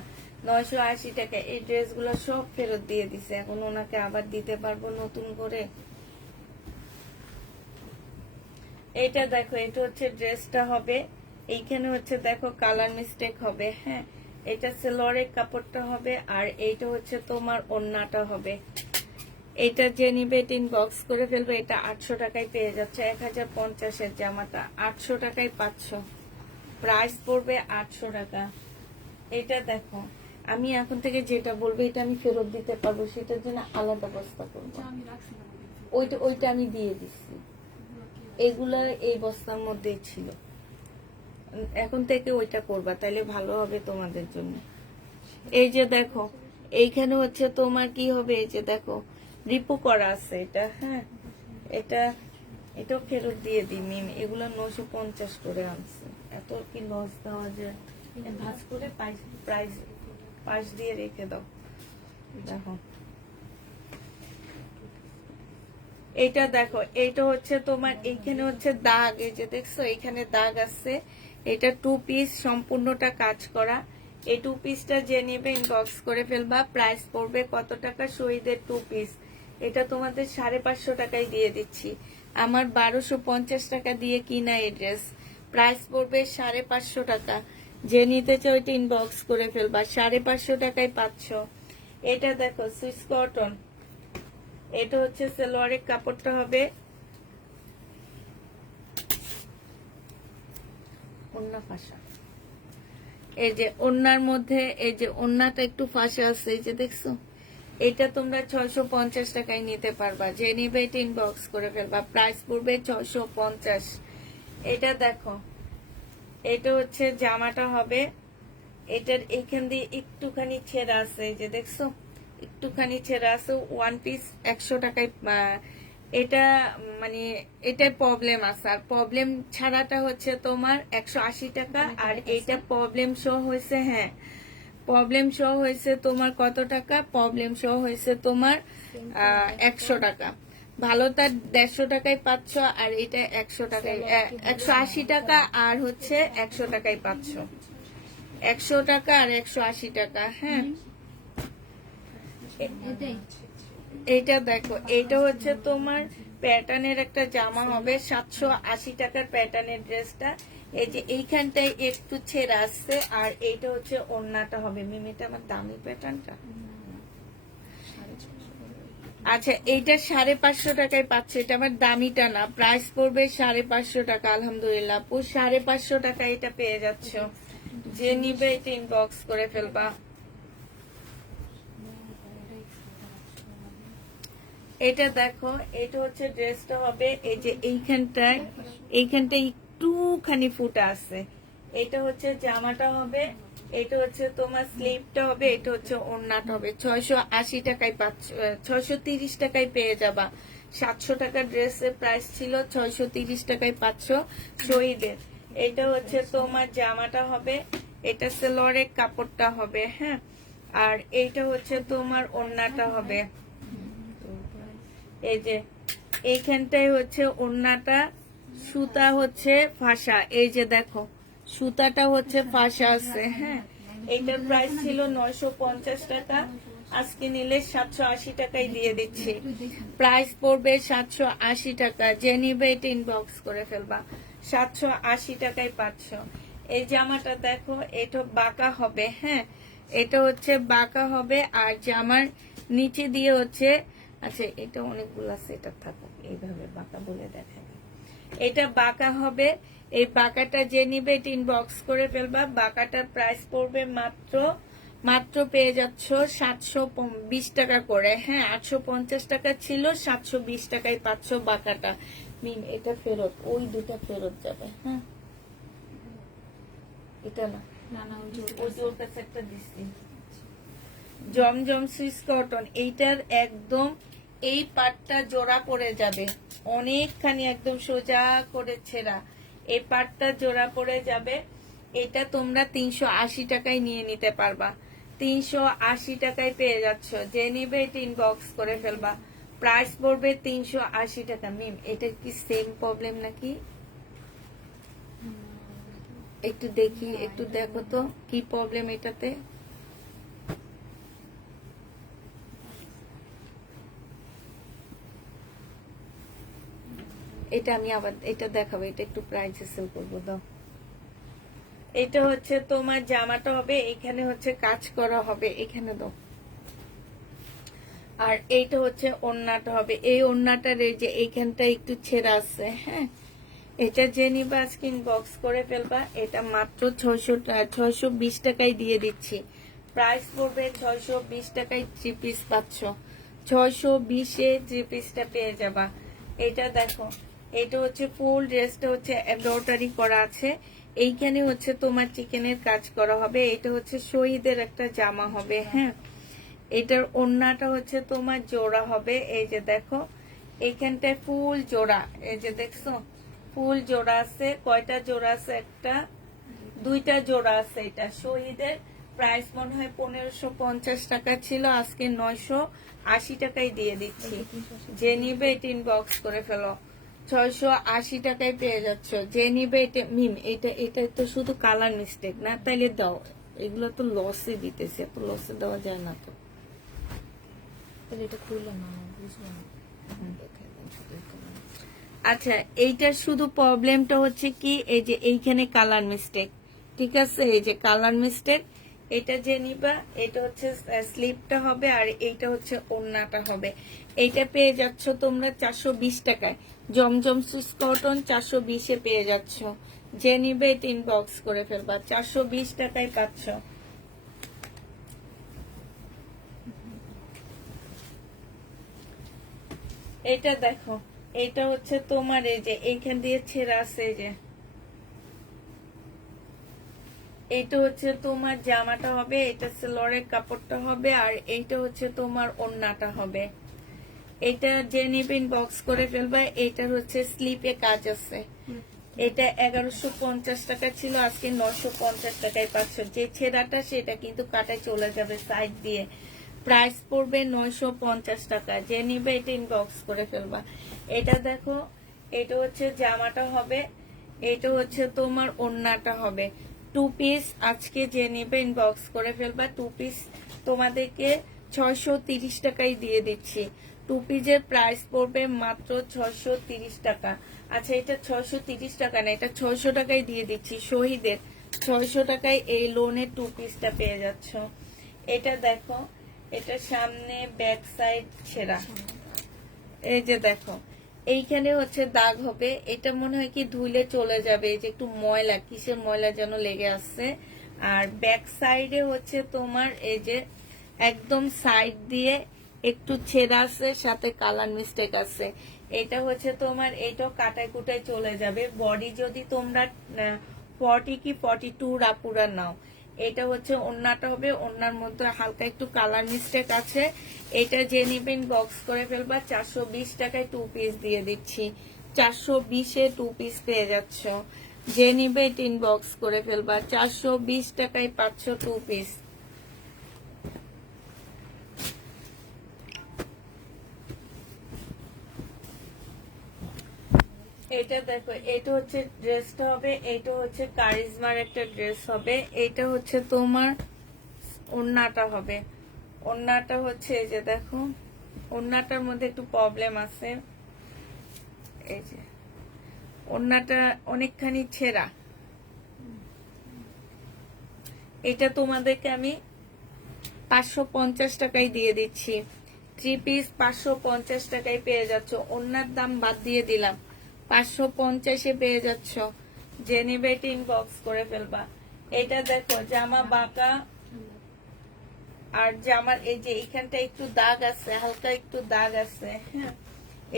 980 টাকা। এই ড্রেসগুলো সব ফেরত দিয়ে দিছে, এখন ওনাকে আবার দিতে পারবো নতুন করে। এটা দেখো এটা হচ্ছে ড্রেসটা হবে। এইখানে হচ্ছে দেখো কালার মিস্টেক হবে। হ্যাঁ, এটা সেলোয়ারের কাপড়টা হবে, আর এইটা হচ্ছে তোমার ওড়নাটা হবে। এটা যে নিবে এটা ইনবক্স করে ফেলবে। এটা 800 টাকায় পেয়ে যাচ্ছে। 1050-এর জামাটা 800 টাকায় পাচ্ছ। প্রাইস পড়বে 800 টাকা। এটা দেখো আমি এখন থেকে যেটা বলবো এটা আমি ফেরত দিতে পারবো, সেটার জন্য আলাদা বস্তা করবো। ওইটা আমি দিয়ে দিচ্ছি, এগুলা এই বস্তার মধ্যেই ছিল। এখন থেকে ওইটা করবা, তাইলে ভালো হবে তোমাদের জন্য। এই যে দেখো এইখানে হচ্ছে তোমার কি হবে, এই যে দেখো রিপু করা আছে এটা। হ্যাঁ, এটাও ফেরত দিয়ে দিই মিম। এগুলো 950 করে আনছে, এত কি লস দেওয়া যায়। ভাজ করে প্রাইস পাশ দিয়ে রেখে দাও। দেখো এইটা দেখো, এইটা হচ্ছে তোমার এইখানে হচ্ছে দাগ, এই যে দেখছো এইখানে দাগ আছে। এটা 2 পিস সম্পূর্ণটা কাজ করা। এই 2 পিসটা যে নেবে ইনবক্স করে ফেলবা। প্রাইস পড়বে কত টাকা, শহীদের 2 পিস। এটা তোমাদের 550 টাকায় দিয়ে দিচ্ছি। আমার 1250 টাকা দিয়ে কিনা এই ড্রেস, প্রাইস পড়বে 550 টাকা। যে নিতে চাও ওইটা ইনবক্স করে ফেলবা। 550 টাকায় পাচ্ছ। এটা দেখো সুইস কটন, এটা হচ্ছে সালোয়ারের কাপড়টা হবে। ওন্না ফাঁসা, এই যে ওন্নার মধ্যে এই যে ওন্নাটা একটু ফাঁসা আছে, এই যে দেখছো এটা তোমরা 650 টাকায় নিতে পারবা, যে নিবে এটা ইনবক্স করে ফেলবা, প্রাইস পড়বে 650। এটা দেখো, এটা হচ্ছে জামাটা হবে, এটার এইখান দিয়ে একটুখানি ছেঁড়া আছে, এই যে দেখছো একটুখানি ছেঁড়া আছে, ওয়ান পিস 100 টাকায়। এটা মানে এটার প্রবলেম আছে, আর প্রবলেম ছাড়াটা হচ্ছে তোমার 180 টাকা, আর এইটা প্রবলেম শো হয়েছে, হ্যাঁ প্রবলেম শো হয়েছে তোমার কত টাকা, প্রবলেম শো হয়েছে তোমার 100 টাকা। ভালোটা 150 টাকায় পাচ্ছ, আর এটা 100 টাকায় 180 টাকা, আর হচ্ছে 100 টাকায় পাচ্ছ, 100 টাকা আর 180 টাকা। হ্যাঁ এইটা দেখো, এইটা হচ্ছে তোমার প্যাটার্নের একটা জামা হবে, 780 টাকার প্যাটার্নের ড্রেসটা। এই যে এইখানটায় একটু ছেঁড়া আসছে, আর এইটা হচ্ছে ওড়নাটা হবে। মিমিটা আমার দামি প্যাটার্নটা, আচ্ছা এইটা 550 টাকায় পাচ্ছে, এটা আমার দামিটা না, প্রাইস পড়বে 550 টাকা। আলহামদুলিল্লাহ আপু 550 টাকায় এটা পেয়ে যাচ্ছ, যে নিবে এটা ইনবক্স করে ফেলবা। এটা দেখো, এটা হচ্ছে ড্রেসটা হবে, এই যে এইখানটায় একটুখানি ফুটা আছে, এটা হচ্ছে জামাটা হবে, এটা হচ্ছে তোমার স্লিভটা হবে, এটা হচ্ছে ওড়নাটা হবে। 680 টাকায় পাচ্ছ, 630 টাকায় পেয়ে যাবা। 700 টাকা ড্রেসের প্রাইস ছিল, 630 টাকায় পাচ্ছ শহীদের। এটা হচ্ছে তোমার জামাটা হবে, এটা সেলোয়ারের কাপড়টা হবে, হ্যাঁ, আর এইটা হচ্ছে তোমার ওড়নাটা হবে। এই যে এইখানটায় হচ্ছে ওড়নাটা, সুতা হচ্ছে ফাঁসা, এই যে দেখো সুতাটা হচ্ছে ফাঁসা আছে, হ্যাঁ। এইটার প্রাইস ছিল 950 টাকা, আজকে নিলে 780 টাকায় দিয়ে দিচ্ছি, প্রাইস পড়বে 780 টাকা। যে নিবে এটা ইনবক্স করে ফেলবা, 780 টাকায় পাচ্ছ। এই জামাটা দেখো, এটা বাঁকা হবে, হ্যাঁ এটা হচ্ছে বাঁকা হবে, আর জামার নিচে দিয়ে হচ্ছে, আচ্ছা এটা অনেকগুলো আছে, এটা থাকুক, এইভাবে বাঁকা বলে দেখাবে। এটা বাঁকা হবে, এই বাঁকাটা যে নিবে এটা ইনবক্স করে ফেলবা। বাঁকাটার প্রাইস পড়বে মাত্র পেয়ে যাচ্ছ 720 টাকা করে, হ্যাঁ 850 টাকা ছিল, 720 টাকায় পাচ্ছ বাঁকাটা। মিম এটা ফেরত, ওই দুটা ফেরত যাবে, হ্যাঁ এটা না, ওই যে ওর কাছে একটা দিচ্ছি, জমজম সুইস কটন, এইটার একদম এই পাটটা জোড়া পড়ে যাবে, অনেকখানি একদম সোজা করে ছেঁড়া, এই পাটটা জোড়া পড়ে যাবে। এটা তোমরা 380 টাকায় নিয়ে নিতে পারবা, 380 টাকায় পেয়ে যাচ্ছ, যে নিবে এটা ইনবক্স করে ফেলবা, প্রাইস পড়বে 380 টাকা। মিম এটা কি সেম প্রবলেম নাকি, একটু দেখি, একটু দেখো তো কি প্রবলেম এটাতে। এটা আমি আবার এটা দেখাবো, এটা একটু প্রাইসে সেল করবো, দাও। এটা হচ্ছে তোমার জামাটা হবে, এখানে হচ্ছে কাজ করা হবে, এখানে দাও, আর এইটা হচ্ছে ওড়নাটা হবে, এই ওড়নাটার এই যে এইখানটা একটু ছেঁড়া আছে, হ্যাঁ এটা যে নিবা আজকে ইনবক্স করে ফেলবা, এটা মাত্র 620 টাকায় দিয়ে দিচ্ছি, প্রাইস পড়বে 620 টাকায় 3 পিস পাচ্ছ, 620-এ 3 পিসটা পেয়ে যাবা। এটা দেখো, এটা হচ্ছে ফুল ড্রেসটা হচ্ছে এমব্রয়ডারি করা আছে, এইখানে হচ্ছে তোমার চিকেনের কাজ করা হবে, এটা হচ্ছে শহীদের একটা জামা হবে, হ্যাঁ এটার ওড়নাটা হচ্ছে তোমার জোড়া হবে, এই যে দেখো এইখানটায় ফুল জোড়া, এই যে দেখছো ফুল জোড়া আছে, কয়টা জোড়া আছে, একটা দুইটা জোড়া আছে। এটা শহীদের প্রাইস মনে হয় 1550 টাকা ছিল, আজকে 980 টাকায় দিয়ে দিচ্ছি, যে নিবে এটা ইনবক্স করে ফেলো, 680 টাকায় পেয়ে যাচ্ছ, যে নিবে এটা। মিম এটা তো শুধু কালার মিস্টেক না, তাইলে দাও, এগুলো তো লসে দিতেছে, এত লসে দেওয়া যায় না তো, এটা খুললাম না, বুঝলাম। আচ্ছা এইটার শুধু প্রবলেমটা হচ্ছে কি, এই যে এইখানে কালার মিস্টেক, ঠিক আছে এই যে কালার মিস্টেক। এটা যে নিবা, এটা হচ্ছে স্লিপটা হবে, আর এইটা হচ্ছে ওড়নাটা হবে। এইটা পেয়ে যাচ্ছ তোমরা 420 টাকায়, জমজম সুইস কটন 420-এ পেয়ে যাচ্ছ, যে নিবে এটা ইনবক্স করে ফেলবা, 420 টাকায় পাচ্ছ। এটা দেখো, এটা হচ্ছে তোমার এই যে এইখান দিয়ে ছেঁড়া আছে, এই যে এইটা হচ্ছে তোমার জামাটা হবে, এটা সেলরের কাপড়টা হবে, আর এইটা হচ্ছে তোমার ওড়নাটা হবে। এটা যে নেবেন বক্স করে ফেলবা। এটার হচ্ছে স্লিপে কাজ আছে। এটা 1150 টাকা ছিল, আজকে 950 টাকায় পাচ্ছ। যে ছেঁড়াটা সেটা কিন্তু কাটায় চলে যাবে সাইড দিয়ে। প্রাইস পড়বে 950 টাকা। যে নিবে এটা ইনবক্স করে ফেলবা। এটা দেখো, এটা হচ্ছে জামাটা হবে, এটা হচ্ছে তোমার ওড়নাটা হবে। 2 পিস আজকে যে নিবে ইনবক্স করে ফেলবা। 2 পিস তোমাদেরকে 630 টাকায় দিয়ে দিচ্ছি। 2 পিসের প্রাইস পড়বে মাত্র 630 টাকা। আচ্ছা, এটা 630 টাকা না, এটা 600 টাকায় দিয়ে দিচ্ছি। শহীদের 600 টাকায় এই লোনের 2 পিসটা পেয়ে যাচ্ছ। এটা দেখো, এটা সামনে ব্যাক সাইড ছেঁড়া। এই যে দেখো, এইখানে হচ্ছে দাগ হবে। এটা মনে হয় কি ধুইলে চলে যাবে। এই যে একটু ময়লা, কিসের ময়লা যেন লেগে আসছে। আর ব্যাক সাইডে হচ্ছে তোমার এই যে একদম সাইড দিয়ে একটু ছেঁড়া আছে, সাথে কালার মিস্টেক আছে। এটা হচ্ছে তোমার, এটাও কাটায় কুটায় চলে যাবে। বডি যদি তোমরা 40 কি 42 রাপুরা নাও। এটা হচ্ছে ওড়নাটা হবে, ওড়নার মধ্যে হালকা একটু কালার মিস্টেক আছে। এটা যে নিবেন বক্স করে ফেলবা। 420 টাকায় 2 পিস দিয়ে দিচ্ছি। 420-এ 2 পিস পেয়ে যাচ্ছ। যে নিবে এটা ইনবক্স করে ফেলবা। 420 টাকায় পাচ্ছ 2 পিস। এটা দেখো, এটা হচ্ছে ড্রেসটা হবে, এটা হচ্ছে কারিজমার একটা ড্রেস হবে। এটা হচ্ছে তোমার ওড়নাটা হবে। ওড়নাটা হচ্ছে এই যে দেখো, ওড়নাটার মধ্যে একটু প্রবলেম আছে। এই যে ওড়নাটা অনেকখানি ছেঁড়া। এটা তোমাদেরকে আমি 550 টাকায় দিয়ে দিচ্ছি। 3 পিস 550 টাকায় পেয়ে যাচ্ছ। ওড়নার দাম বাদ দিয়ে দিলাম, 550-এ পেয়ে যাচ্ছ। যে নিবে এটা ইনবক্স করে ফেলবা। এটা দেখো, জামা বাঁকা, আর জামার এই যে এইখানটা একটু দাগ আছে, হালকা একটু দাগ আছে। হ্যাঁ,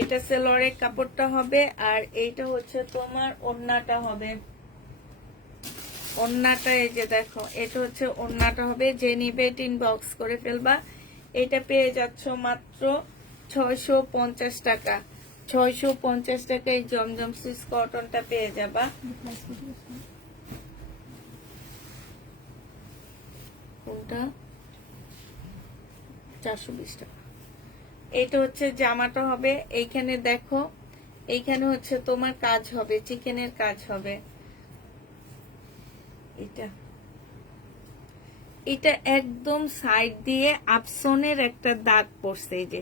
এটা সেলরের কাপড়টা হবে, আর এইটা হচ্ছে তোমার ওড়নাটা হবে। ওড়নাটা এই যে দেখো, এটা হচ্ছে ওড়নাটা হবে। যে নিবে এটা ইনবক্স করে ফেলবা। এটা পেয়ে যাচ্ছ মাত্র 650 টাকা। 650 টাকায় জমজম সুইস কটনটা পেয়ে যাবা। কোনটা? 420 টাকা। এটা হচ্ছে জামাটা হবে। এইখানে দেখো, এইখানে হচ্ছে তোমার কাজ হবে, চিকেনের কাজ হবে। এটা এটা একদম সাইড দিয়ে আপসনের একটা দাগ পড়ছে। এই যে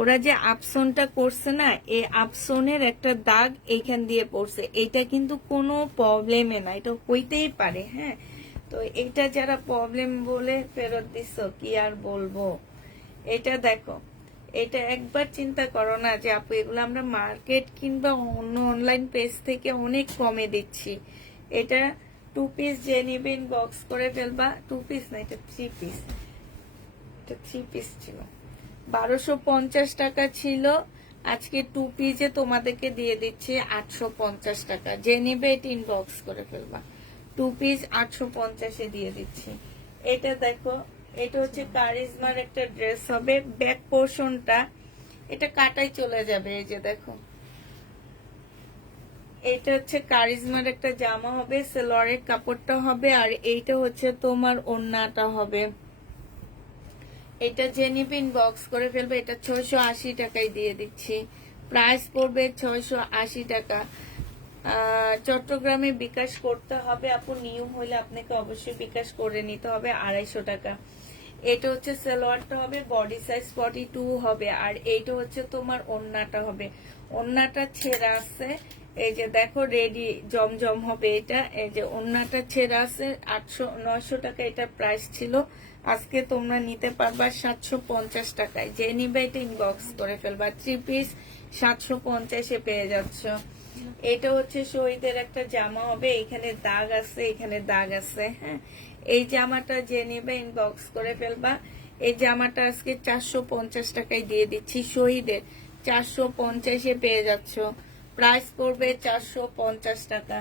ওরা যে আপসনটা করছে না, এই আপসনের একটা দাগ এইখান দিয়ে পড়ছে। এটা কিন্তু কোনো প্রবলেমে না, এটা হইতেই পারে। হ্যাঁ, তো এটা যারা প্রবলেম বলে ফেরত দিচ্ছ, কি আর বলবো। এটা দেখো, এটা একবার চিন্তা করো না যে আপু এগুলো আমরা মার্কেট কিংবা অন্য অনলাইন পেজ থেকে অনেক কমে দিচ্ছি। এটা 2 পিস যে নিবেন বক্স করে ফেলবা। 2 পিস না, এটা 3 পিস। এটা 3 পিস ছিল, 1250 টাকা ছিল। আজকে 2 পিসে তোমাদেরকে দিয়ে দিচ্ছি 850 টাকা। যে নিবে এটা ইনবক্স করে ফেলবা। 2 পিস 850-এ দিয়ে দিচ্ছি। এটা দেখো, এটা হচ্ছে কারিজমার একটা ড্রেস হবে। ব্যাক পোর্শনটা এটা কাটাই চলে যাবে। এই যে দেখো, এইটা হচ্ছে কারিজমার একটা জামা হবে, সেলরের কাপড়টা হবে, আর এইটা হচ্ছে তোমার ওড়নাটা হবে। এটা যে নিবে ইনবক্স করে ফেলবে। এটা 680 টাকায় দিয়ে দিচ্ছি। প্রাইস পড়বে 680 টাকা। চট্টগ্রামে বিকাশ করতে হবে আপু, নিউ হইলে আপনাকে অবশ্যই বিকাশ করে নিতে হবে 250 টাকা। এটা হচ্ছে সালোয়ারটা হবে, বডি সাইজ 42 হবে, আর এইটা হচ্ছে তোমার ওড়নাটা হবে। ওড়নাটা ছেঁড়া আছে, এই যে দেখো রেডি জমজম হবে এটা। এই যে ওড়নাটা ছেঁড়া আছে। 900 টাকা এটা প্রাইস ছিল, আজকে তোমরা নিতে পারবা 750 টাকায়। যে নিবে এটা ইনবক্স করে ফেলবা। 3 পিস 750-এ পেয়ে যাচ্ছ। এটা হচ্ছে শহীদের একটা জামা হবে, এখানে দাগ আছে, এখানে দাগ আছে। হ্যাঁ, এই জামাটা যে নিবে ইনবক্স করে ফেলবা। এই জামাটা আজকে 450 টাকায় দিয়ে দিচ্ছি। শহীদের 450-এ পেয়ে যাচ্ছ। প্রাইস পড়বে 450 টাকা।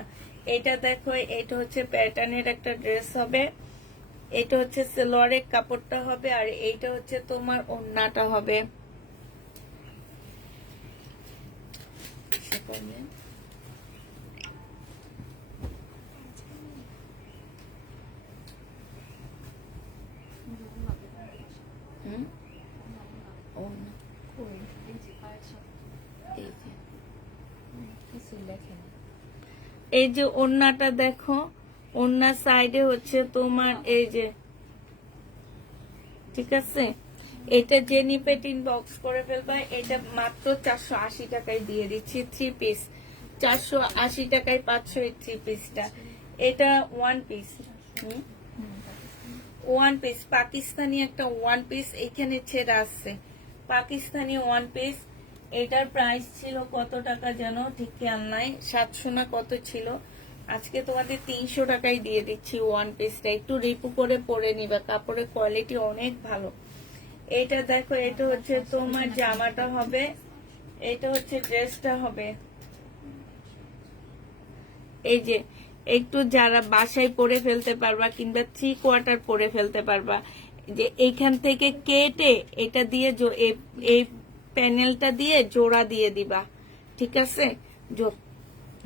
এটা দেখো, এটা হচ্ছে প্যাটার্নের একটা ড্রেস হবে, এটা হচ্ছে সালোয়ারের কাপড়টা হবে, আর এইটা হচ্ছে তোমার ওড়নাটা হবে। ওড়না কই এই যে পায়ের সাথে এই যে, কিছু লেখে না। এই যে ওড়নাটা দেখো, ওড়নার সাইডে হচ্ছে তোমার এই যে, ঠিক আছে। এটা যে নিবে ইনবক্স করে ফেলবা। এটা মাত্র 480 টাকায় দিয়ে দিচ্ছি, 3 পিস 480 টাকায় 500 এই 3 পিসটা। এটা 1 পিস, ওয়ান পিস পাকিস্তানি একটা 1 পিস, এখানে ছেড়া আছে পাকিস্তানি 1 পিস। এটার প্রাইস ছিল কত টাকা যেন ঠিক খেয়াল নাই, 700 না কত ছিল। আজকে তোমাদের 300 টাকায় দিয়ে দিচ্ছি 1 পিসটা। একটু রিপু করে পরে নিবা, কাপড়ের কোয়ালিটি অনেক ভালো। এটা দেখো, এটা হচ্ছে তোমার জামাটা হবে, এটা হচ্ছে ড্রেসটা হবে। এই যে একটু যারা বাসায় পরে ফেলতে পারবা কিংবা 3 কোয়ার্টার পরে ফেলতে পারবা, যে এইখান থেকে কেটে এটা দিয়ে এই প্যানেলটা দিয়ে জোড়া দিয়ে দিবা, ঠিক আছে।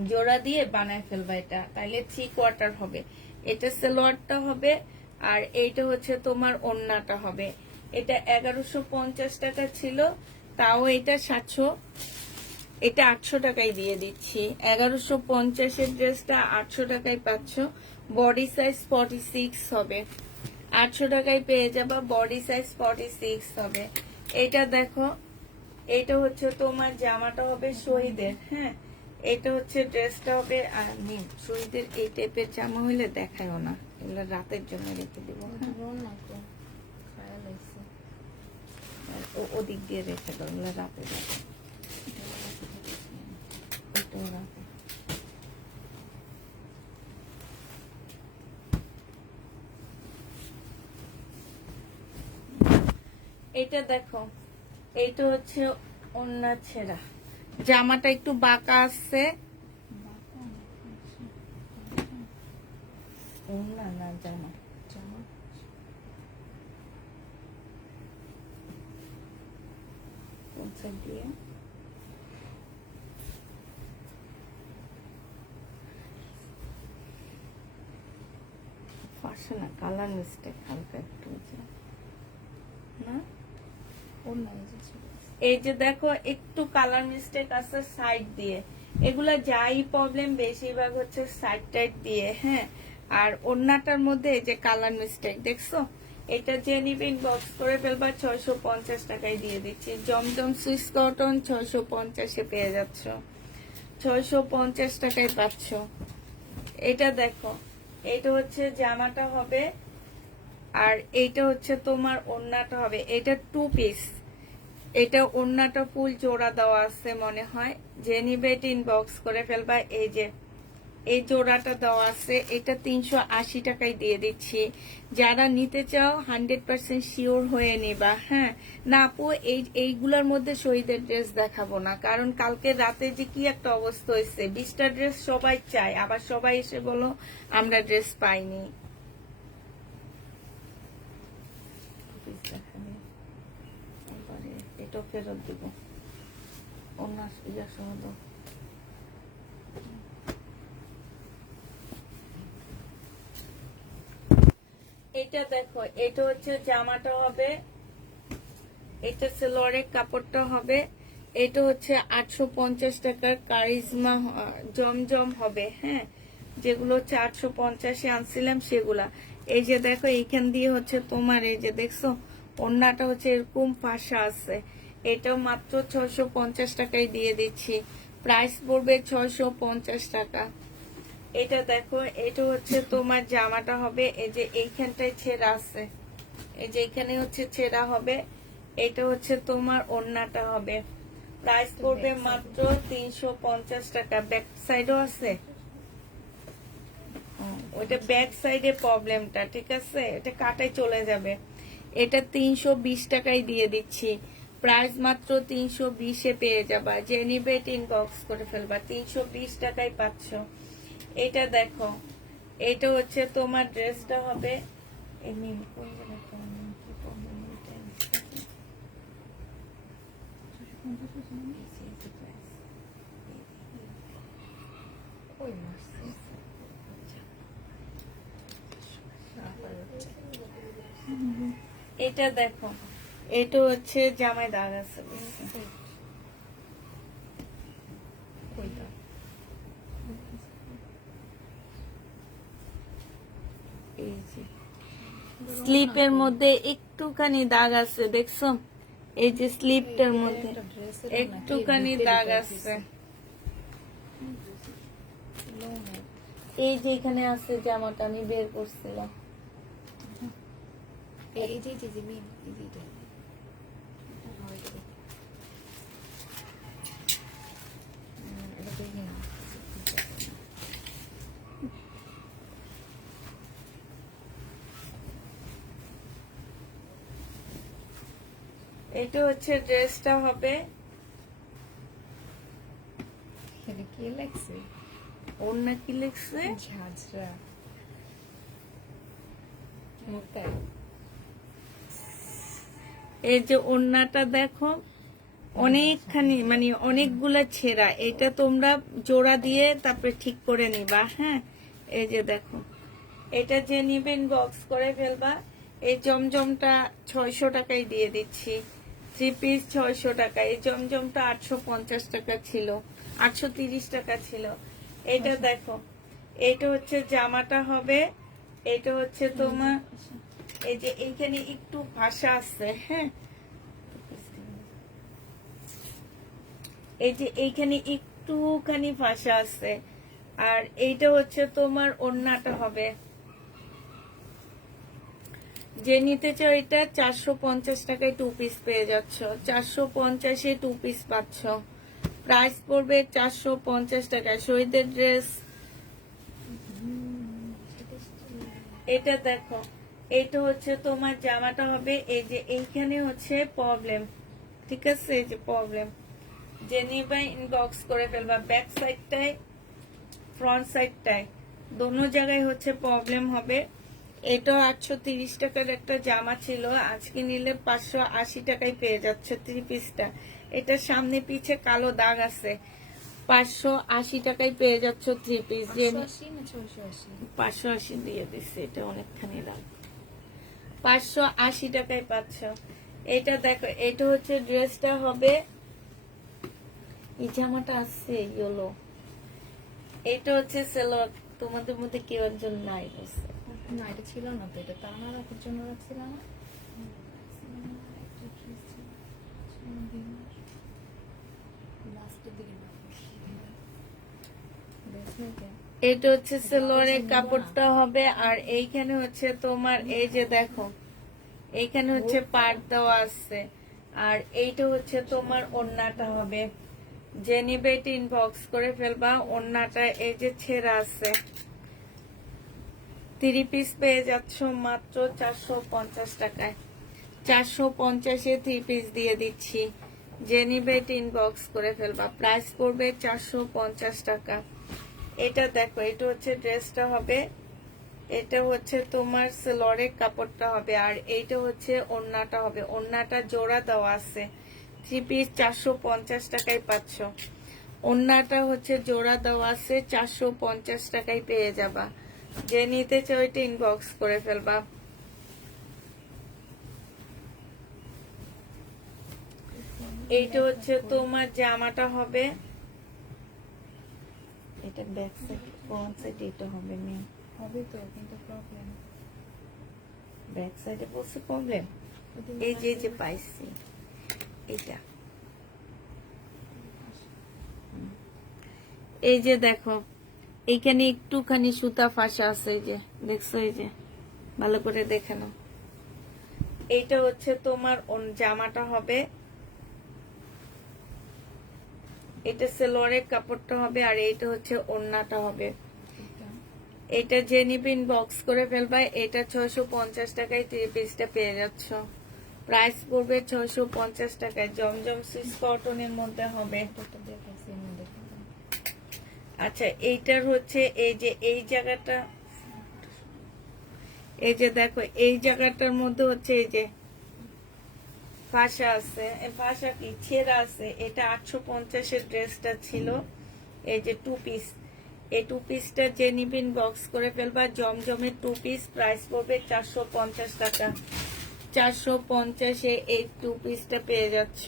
জোড়া দিয়ে বানায় ফেলবা এটা, তাইলে 3 কোয়ার্টার হবে। এটা সালোয়ারটা হবে, আর এইটা হচ্ছে তোমার ওড়নাটা হবে। এটা 1150 টাকা ছিল, তাও এটা 700, এটা 800 টাকায় দিয়ে দিচ্ছি। 1150-এর ড্রেসটা 800 টাকায় পাচ্ছ। বডি সাইজ 46 হবে, 800 টাকায় পেয়ে যাবা। বডি সাইজ 46 হবে। এটা দেখো, এটা হচ্ছে তোমার জামাটা হবে শহীদের, হ্যাঁ। এটা হচ্ছে ড্রেসটা হবে। আর নিম শহীদের এই টাইপের জামা হইলে দেখায়ও না, এগুলো রাতের জন্য রেখে দেবো, হ্যাঁ। খায়াল হয়েছে ওদিক দিয়ে রেখে দাও, এগুলো রাতে দেখো। এটাও রাতে। এটা দেখো, এইটা হচ্ছে ওড়না ছেঁড়া, জামাটা একটু বাঁকা আছে। ওড়না না জামা, জামা কোন সাইড দিয়ে ফাঁসে না, কালার মিস্টেক হালকা একটু না। ওড়না এই যে এই যে দেখো, একটু কালার মিস্টেক আছে সাইড দিয়ে। এগুলা যাই প্রবলেম বেশিরভাগ হচ্ছে সাইড টাইড দিয়ে, হ্যাঁ। আর ওড়নাটার মধ্যে এই যে কালার মিস্টেক দেখছো। এটা যে নিবে ইনবক্স করে ফেলবা, 650 টাকায় দিয়ে দিচ্ছি। জমজম সুইস কটন 650-এ পেয়ে যাচ্ছ, 650 টাকায় পাচ্ছ। এটা দেখো, এটা হচ্ছে জামাটা হবে, আর এইটা হচ্ছে তোমার ওড়নাটা হবে। এটা 2 পিস, এটা ওড়নাটা ফুল জোড়া দেওয়া আছে মনে হয়। যে নিবে ইনবক্স করে ফেলবা। এই যে এই জোড়াটা দেওয়া আছে, এটা 380 টাকায় দিয়ে দিচ্ছি। যারা নিতে চাও 100% শিওর হয়ে নিবা, হ্যাঁ। না আপু, এইগুলোর মধ্যে শহীদের ড্রেস দেখাবো না, কারণ কালকে রাতে যে কি একটা অবস্থা হয়েছে, 20টা ড্রেস সবাই চায়, আবার সবাই এসে বলো আমরা ড্রেস পাইনি। এটা ফেরত দিব, অন্য ইয়া সহ দাও। এটা দেখো, এটা হচ্ছে জামাটা হবে, এটা সালোয়ারের কাপড়টা হবে। এটা হচ্ছে 850 টাকার কারিজমা জমজম হবে, হ্যাঁ। যেগুলো হচ্ছে 850-এ আনছিলাম সেগুলা। এই যে দেখো, এইখান দিয়ে হচ্ছে তোমার এই যে দেখছো, ওড়নাটা হচ্ছে এরকম ফাঁসা আছে। এটাও মাত্র 650 টাকায় দিয়ে দিচ্ছি। প্রাইস পড়বে 650 টাকা। এটা দেখো, এটা হচ্ছে তোমার জামাটা হবে। এই যে এইখানটায় ছেঁড়া আছে, এই যে এখানে হচ্ছে ছেঁড়া হবে। এটা হচ্ছে তোমার ওড়নাটা হবে। প্রাইস পড়বে মাত্র 350 টাকা। ব্যাক সাইডও আছে, ওইটা ব্যাক সাইডে প্রবলেমটা, ঠিক আছে। এটা কাটায় চলে যাবে। এটা 320 টাকায় দিয়ে দিচ্ছি। প্রাইস মাত্র 320-এ পেয়ে যাবা, যে নিবে ইনবক্স করে ফেলবা, 320 টাকায় পাচ্ছ। এটা দেখো, এটা হচ্ছে তোমার ড্রেসটা হবে এমনি কোন জায়গায় problem, কি problem এটা? ওই মারছে রাফার হচ্ছে এটা দেখো, এটা হচ্ছে জামাই দাগ আছে বুঝছো? কইটা এই যে স্লিপের মধ্যে একটুখানি দাগ আছে দেখছো, এই যে স্লিপটার মধ্যে একটুখানি দাগ আছে, এই যে এখানে আছে জামাটা আমি বের করছিলাম। এই যে যে যে মেন এই যে এটা এটা দেখি না এটা হচ্ছে ড্রেসটা হবে, এটা কি লাগছে ওড়না কি লিখছে, ঝাঁঝরা মোটাই এই যে ওড়নাটা দেখো অনেকখানি মানে অনেকগুলা ছেঁড়া, এটা তোমরা জোড়া দিয়ে তারপরে ঠিক করে নিবা। হ্যাঁ, এই যে দেখো, এটা যে নিবেন বক্স করে ফেলবা। এই জমজমটা 600 টাকায় দিয়ে দিচ্ছি, 3 পিস 600 টাকা। এই জমজমটা 850 টাকা ছিল, 830 টাকা ছিল। এটা দেখো, এটা হচ্ছে জামাটা হবে, এটা হচ্ছে তোমার এই যে এইখানে একটু ভাষা আছে। হ্যাঁ, এই যে এইখানে একটুখানি ভাষা আছে, আর এইটা হচ্ছে তোমার ওড়নাটা হবে। যে নিতে চাও এটা 450 টাকায় 2 পিস পেয়ে যাচ্ছ, 450-এ 2 পিস পাচ্ছ। প্রাইস পড়বে 450 টাকা। শহীদের ড্রেস, এটা দেখো, এটা হচ্ছে তোমার জামাটা হবে, এই যে এইখানে হচ্ছে প্রবলেম, ঠিক আছে, এই যে প্রবলেম, যে নিবা ইনবক্স করে ফেলবা। ব্যাক সাইডটায় ফ্রন্ট সাইডটায় দোনো জায়গায় হচ্ছে প্রবলেম হবে। এটা 830 টাকার একটা জামা ছিল, আজকে নিলে 580 টাকায় পেয়ে যাচ্ছে 3 পিসটা। এটা সামনে পিছে কালো দাগ আছে, 580 টাকায় পেয়ে যাচ্ছ 3 পিস। যে 580 না 680 580 দিয়ে দিচ্ছে, এটা অনেকখানি দাগ, 580 টাকায় পাচ্ছ। এটা দেখো, এটা হচ্ছে ড্রেসটা হবে, এই জামাটা আছে ইয়েলো, এটা হচ্ছে সেলোয়ার। তোমাদের মধ্যে কেউ একজন নাই বলছে, না এটা ছিল না তো, এটা তারা রাখার জন্য রাখছিল না লাস্টের দিকে এটা হচ্ছে সেলোয়ারের কাপড়টা হবে। আর এইখানে হচ্ছে তোমার এই যে দেখো, এইখানে হচ্ছে পাট দেওয়া আছে, আর এইটা হচ্ছে তোমার ওড়নাটা হবে। যে নিবে এটা ইনবক্স করে ফেলবা। ওড়নাটা এই যে ছেঁড়া আছে, 3 পিস পেয়ে যাচ্ছ মাত্র 450 টাকায়। 450-এ 3 পিস দিয়ে দিচ্ছি, যে নিবে এটা ইনবক্স করে ফেলবা। প্রাইস পড়বে 450 টাকা। এটা দেখো, এটা হচ্ছে ড্রেসটা হবে, এটা হচ্ছে তোমার সেলোয়ারের কাপড়টা হবে, আর এইটা হচ্ছে ওড়নাটা হবে। ওড়নাটা জোড়া দেওয়া আছে, 3 পিস 450 টাকায় পাচ্ছ। ওড়নাটা হচ্ছে জোড়া দেওয়া আছে, 450 টাকায় পেয়ে যাবা। যে নিতে চাও এটা ইনবক্স করে ফেলবা। এইটা হচ্ছে তোমার জামাটা হবে, এটা ব্যাক সাইড, ফ্রন্ট সাইড এটা হবে মেন। হবে তো, কিন্তু প্রবলেম ব্যাক সাইডে বলছে প্রবলেম, এই যে যে পাইছি এটা, এই যে দেখো, এইখানে একটুখানি সুতা ফাঁসা আছে, এই যে দেখছো, এই যে ভালো করে দেখে নাও। এইটা হচ্ছে তোমার জামাটা হবে, এটা সেলোয়ারের কাপড়টা হবে, আর এইটা হচ্ছে ওড়নাটা হবে। এটা যে নিবে ইনবক্স করে ফেলবা। এটা 650 টাকায় 3 পিসটা পেয়ে যাচ্ছ। প্রাইস পড়বে 650 টাকায়। জমজম সুইস কটনের মধ্যে হবে। এটা দেখাইছি আমি দেখলাম। আচ্ছা, এইটার হচ্ছে এই যে এই জায়গাটা, এই যে দেখো এই জায়গাটার মধ্যে হচ্ছে এই যে ফাঁসা আছে, ফাঁসা কি ছেঁড়া আছে। এটা 850-এর ড্রেসটা ছিল, এই যে 2 পিস। এই 2 পিসটা যে নিবেন বক্স করে ফেলবা। জমজমের 2 পিস প্রাইস পড়বে 450 টাকা। 450-এ এই 2 পিসটা পেয়ে যাচ্ছ।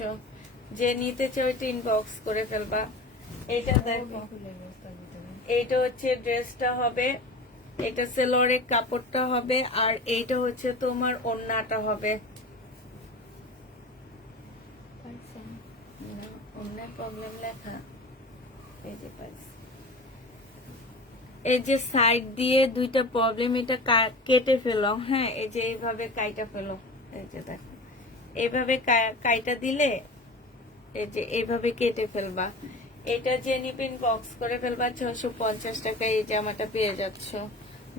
যে নিতে চাও এটা ইনবক্স করে ফেলবা। এটা দেখো, খুলে গেছে তার ভিতরে। এইটা হচ্ছে ড্রেসটা হবে, এটা সেলোয়ারের কাপড়টা হবে, আর এইটা হচ্ছে তোমার ওড়নাটা হবে। পাইছেন? না, ওড়নার প্রবলেম লেখা এই যে পাইছি। এই যে সাইড দিয়ে দুইটা প্রবলেম, এটা কেটে ফেলো। হ্যাঁ, এই যে এইভাবে কাইটা ফেলো। এই যে দেখো এইভাবে কাইটা দিলে এই যে এইভাবে কেটে ফেলবা। এটা যে নিবেন বক্স করে ফেলবা। 650 টাকায় এই জামাটা পেয়ে যাচ্ছ।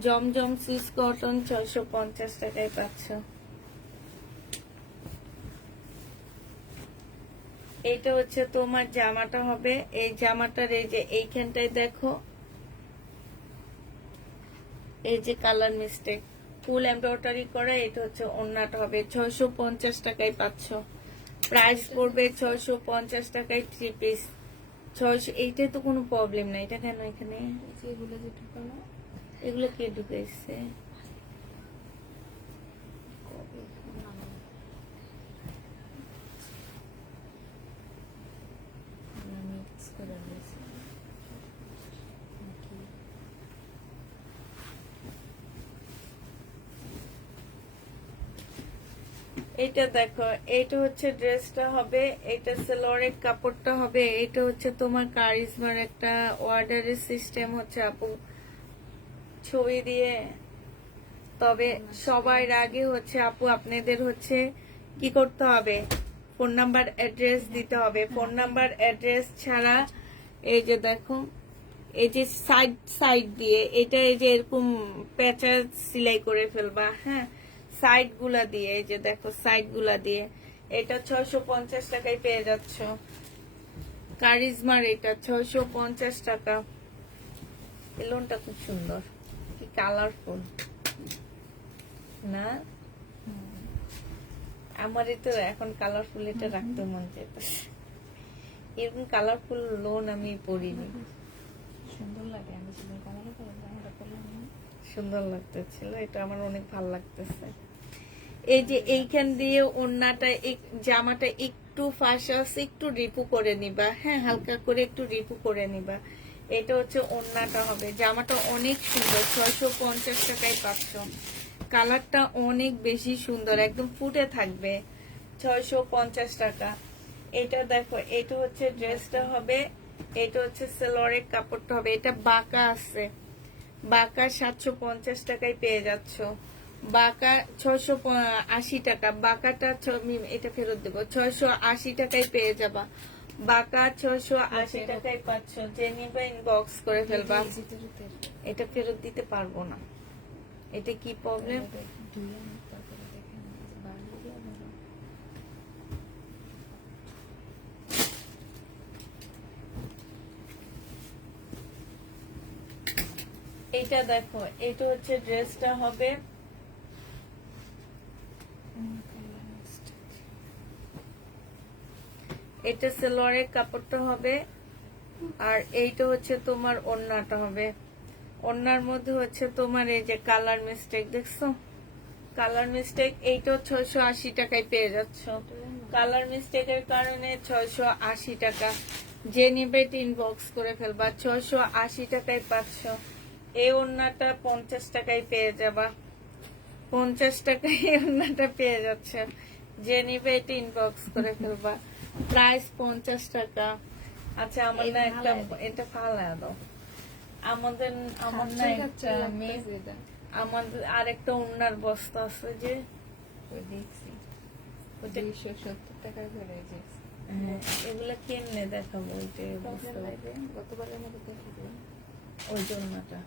জমজম সুইস কটন 650 টাকায় পাচ্ছ। এটা হচ্ছে তোমার জামাটা হবে। এই জামাটার এই যে এইখানটায় দেখো এই যে কালার মিস্টেক, ফুল এমব্রয়ডারি করা। এটা হচ্ছে ওড়নাটা হবে। 650 টাকায় পাচ্ছ। প্রাইস পড়বে 650 টাকায় 3 পিস। 600। এইটা তো কোনো প্রবলেম নাই। এটা কেন এখানে? এই যে এগুলো যে ঢুকানো, এগুলো কে ঢুকাইছে? মিক্স করে দিয়েছি নাকি? এটা দেখো, এইটা হচ্ছে ড্রেসটা হবে, এটা সেলোয়ারের কাপড়টা হবে। এটা হচ্ছে তোমার কারিজমার একটা অর্ডারের সিস্টেম হচ্ছে আপু, ছবি দিয়ে। তবে সবার আগে হচ্ছে আপু আপনাদের হচ্ছে কি করতে হবে, ফোন নাম্বার অ্যাড্রেস দিতে হবে। ফোন নাম্বার অ্যাড্রেস ছাড়া এই যে দেখো এই যে সাইড সাইড দিয়ে এটা এই যে এরকম প্যাঁচা সেলাই করে ফেলবা। হ্যাঁ, সাইড গুলা দিয়ে, এই যে দেখো সাইড গুলা দিয়ে। এটা 650 টাকায় পেয়ে যাচ্ছ। কারিজমার এটা 650 টাকা। এই লোনটা খুব সুন্দর, কি কালারফুল না? আমার তো এখন কালারফুল এটা রাখতে মন চাইতেছে। এরকম কালারফুল লোন আমি পরিনি। সুন্দর লাগে। আমি যদি কালার কালার জামাটা পরলাম না, সুন্দর লাগতেছিল, এটা আমার অনেক ভালো লাগতেছে। এই যে এইখান দিয়ে ওড়নাটা জামাটা একটু ফাঁসা আছে, একটু রিপু করে নিবা। হ্যাঁ, হালকা করে একটু রিপু করে নিবা। এটা হচ্ছে ওড়নাটা হবে। জামাটা অনেক সুন্দর, 650 টাকায় পাচ্ছ। কালারটা অনেক বেশি সুন্দর, একদম ফুটে থাকবে। 650 টাকা। এটা দেখো, এটা হচ্ছে ড্রেসটা হবে, এটা হচ্ছে সেলোয়ারের কাপড়টা হবে। এটা বাঁকা আছে, বাঁকা 750 টাকায় পেয়ে যাচ্ছ। বাঁকা 680 টাকা। বাঁকাটা এটা ফেরত দেবো, 680 টাকায় পেয়ে যাবা। বাঁকা 680 টাকায় পাচ্ছ। যে নিবে ইনবক্স করে ফেলবা। জুতো জুতের এটা ফেরত দিতে পারবো না। এটা কি প্রবলেম? ধুয়ে আমি তারপরে দেখে নেব যে বাড়ি দিয়ে আবার এটা দেখো, এটা হচ্ছে ড্রেসটা হবে। এটা সেলোয়ারের কাপড়টা হবে, আর এইটা হচ্ছে তোমার ওড়নাটা হবে। ওড়নার মধ্যে হচ্ছে তোমার এই যে কালার মিস্টেক দেখছো, কালার মিস্টেক। এইটা 680 টাকায় পেয়ে যাচ্ছ। কালার মিস্টেকের কারণে 680 টাকা। যে নিবে ইনবক্স করে ফেলবা। 680 টাকায় পাচ্ছ। এই ওড়নাটা 50 টাকায় পেয়ে যাবা। 50 টাকায় এই ওড়নাটা পেয়ে যাচ্ছ। যে নিবে এটা ইনবক্স করে ফেলবা। প্রাইস 50 টাকা। আচ্ছা, আমার না একটা এটা ফালা দাও। আমার না একটা আমাদের আরেকটা ওড়নার বস্তা আছে যে, দেখছি ওটা 270 টাকা করে যে হ্যাঁ, এগুলা কেমনে দেখাবো? ওইটা বুঝতে পারছি। গতবারের মতো দেখি ওই জন্যটা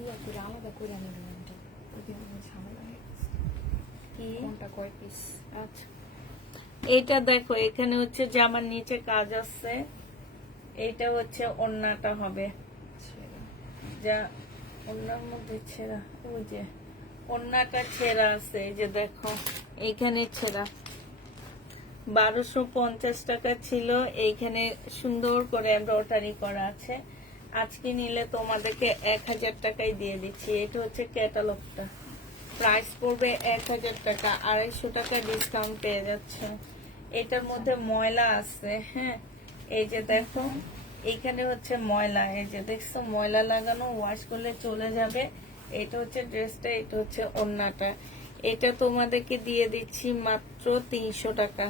ইয়া করে আলাদা করে নেবেন এটা ওইদিন ঝামেলা হয়ে গেছে। কি কোনটা কয় পিস? আচ্ছা, এটা দেখো এখানে হচ্ছে জামার নিচে কাজ আছে, এটা হচ্ছে ওড়নাটা হবে, যা ওড়নার মধ্যে ছেঁড়া, ওই যে ওড়নাটা ছেঁড়া আছে, এই যে দেখো এইখানে ছেঁড়া। 1250 টাকা ছিল, এইখানে সুন্দর করে এমব্রয়ডারি করা আছে। আজকে নিলে তোমাদেরকে 1000 টাকায় দিয়ে দিচ্ছি। এটা হচ্ছে ক্যাটালগটা, প্রাইস পড়বে 1000 টাকা, 250 টাকা ডিসকাউন্ট পেয়ে যাচ্ছে। এটার মধ্যে ময়লা আছে, হ্যাঁ এই যে দেখো এইখানে হচ্ছে ময়লা, এই যে দেখছো ময়লা লাগানো, ওয়াশ করলে চলে যাবে। এটা হচ্ছে ড্রেসটা, এটা হচ্ছে ওড়নাটা। এটা তোমাদেরকে দিয়ে দিচ্ছি মাত্র 300 টাকা।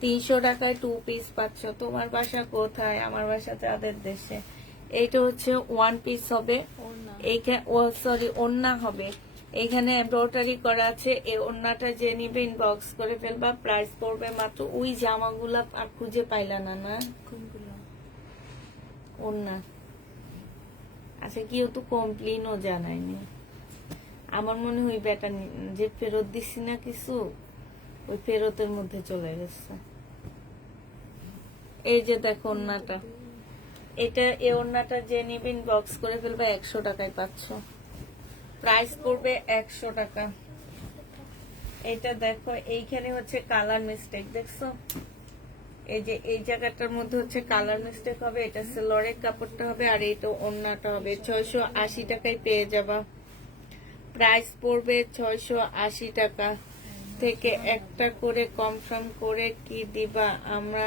300 টাকায় 2 পিস পাচ্ছ। তোমার বাসা কোথায়? আমার বাসা চাঁদের দেশে। এইটা হচ্ছে 1 পিস হবে, এইখানে সরি ওড়না হবে, এখানে এমব্রয়ডারি করা আছে। এই ওড়নাটা যে নিবে ইনবক্স করে ফেলবা, প্রাইস পড়বে মাত্র, ওই জামাগুলা আর খুঁজে পাইলা না না কোনগুলো? ওড়না আচ্ছা, কেউ তো কমপ্লেনও জানায়নি। আমার মনে হয় বেটা যে ফেরত দিছি না কিছু, ওই ফেরতের মধ্যে চলে গেছে। এই যে দেখো ওড়নাটা, এটা এই ওড়নাটা যে নিবে ইনবক্স করে ফেলবা, 100 টাকায় পাচ্ছ। প্রাইস পড়বে 100 টাকা। এটা দেখো এইখানে হচ্ছে কালার মিস্টেক, দেখছো এই যে এই জায়গাটার মধ্যে হচ্ছে কালার মিস্টেক হবে। এটা সেলরের কাপড়টা হবে, আর এটা ওড়নাটা হবে। 680 টাকায় পেয়ে যাবা। প্রাইস পড়বে 680 টাকা। থেকে একটা করে কনফার্ম করে কি দিবা আমরা?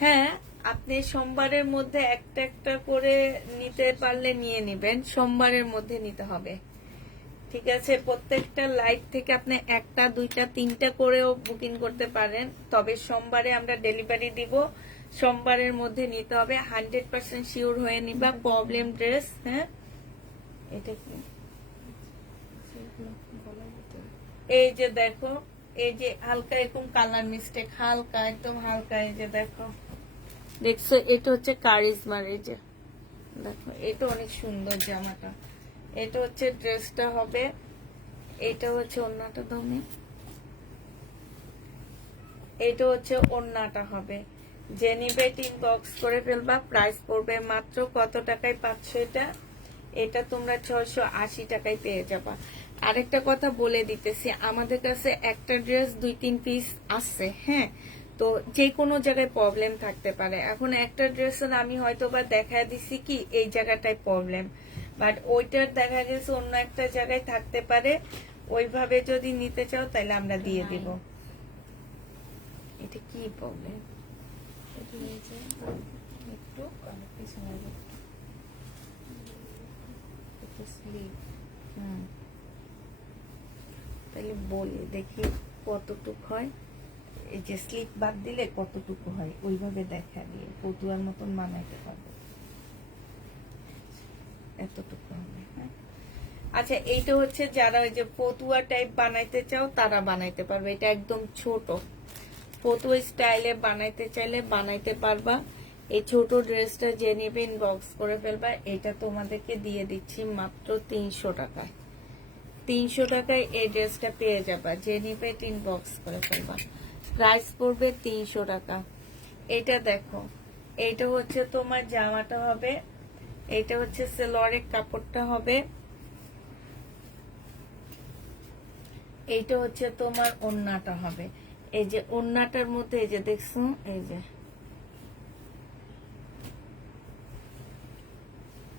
হ্যাঁ, আপনি সোমবারের মধ্যে একটা একটা করে নিতে পারলে নিয়ে নিবেন, সোমবারের মধ্যে নিতে হবে, ঠিক আছে? প্রত্যেকটা লাইভ থেকে আপনি একটা দুইটা তিনটা করেও বুকিং করতে পারেন, তবে সোমবারে আমরা ডেলিভারি দিব। সোমবারের মধ্যে নিতে হবে, 100% শিওর হয়ে নিবা। প্রবলেম ড্রেস, হ্যাঁ এটা কি? এই যে দেখো, এই যে হালকা এরকম কালার মিস্টেক, হালকা একদম হালকা, এই যে দেখো দেখছো, এটা হচ্ছে কারিজমার। এই যে দেখো, এটা অনেক সুন্দর জামাটা। এটা হচ্ছে ড্রেসটা হবে, এটা হচ্ছে ওড়নাটা দামি, এটা হচ্ছে ওড়নাটা হবে। যে নিবে ইনবক্স করে ফেলবা। প্রাইস পড়বে মাত্র কত টাকায় পাচ্ছ এটা? এটা তোমরা 680 টাকায় পেয়ে যাবা। আরেকটা কথা বলে দিতেছি, আমাদের কাছে একটা ড্রেস 2-3 পিস আছে, হ্যাঁ তো যে কোনো জায়গায় প্রবলেম থাকতে পারে। এখন একটা ড্রেসের আমি হয়তো বা দেখা দিছি কি এই জায়গাটায় প্রবলেম, বাট ওইটার দেখা গেছে অন্য একটা জায়গায় থাকতে পারে। ওইভাবে যদি নিতে চাও তাহলে আমরা দিয়ে দিব। এটা কি প্রবলেম? একটু পিছনে একটু স্লিপ। তাহলে বলি দেখি কতটুক হয়। এই যে স্লিপ বাদ দিলে কতটুকু হয়, ওইভাবে দেখা দিয়ে পটুয়ার মতন বানাইতে পারবো। এতটুকু হবে, হ্যাঁ। আচ্ছা, এইটা হচ্ছে যারা ওই যে পটুয়া টাইপ বানাইতে চাও তারা বানাইতে পারবে। এটা একদম ছোট, পটুয়া স্টাইলে বানাইতে চাইলে বানাইতে পারবা। এই ছোট ড্রেসটা যে নেবে ইনবক্স করে ফেলবা। এটা তোমাদেরকে দিয়ে দিচ্ছি মাত্র 300 টাকায়। 300 টাকায় এই ড্রেসটা পেয়ে যাবা, যে নিবে ইনবক্স করে ফেলবা। প্রাইস পড়বে 300 টাকা। এটা দেখো, এইটা হচ্ছে তোমার জামাটা হবে, এটা হচ্ছে সেলরের কাপড়টা হবে, এইটা হচ্ছে তোমার ওড়নাটা হবে। এই যে ওড়নাটার মধ্যে এই যে দেখছো, এই যে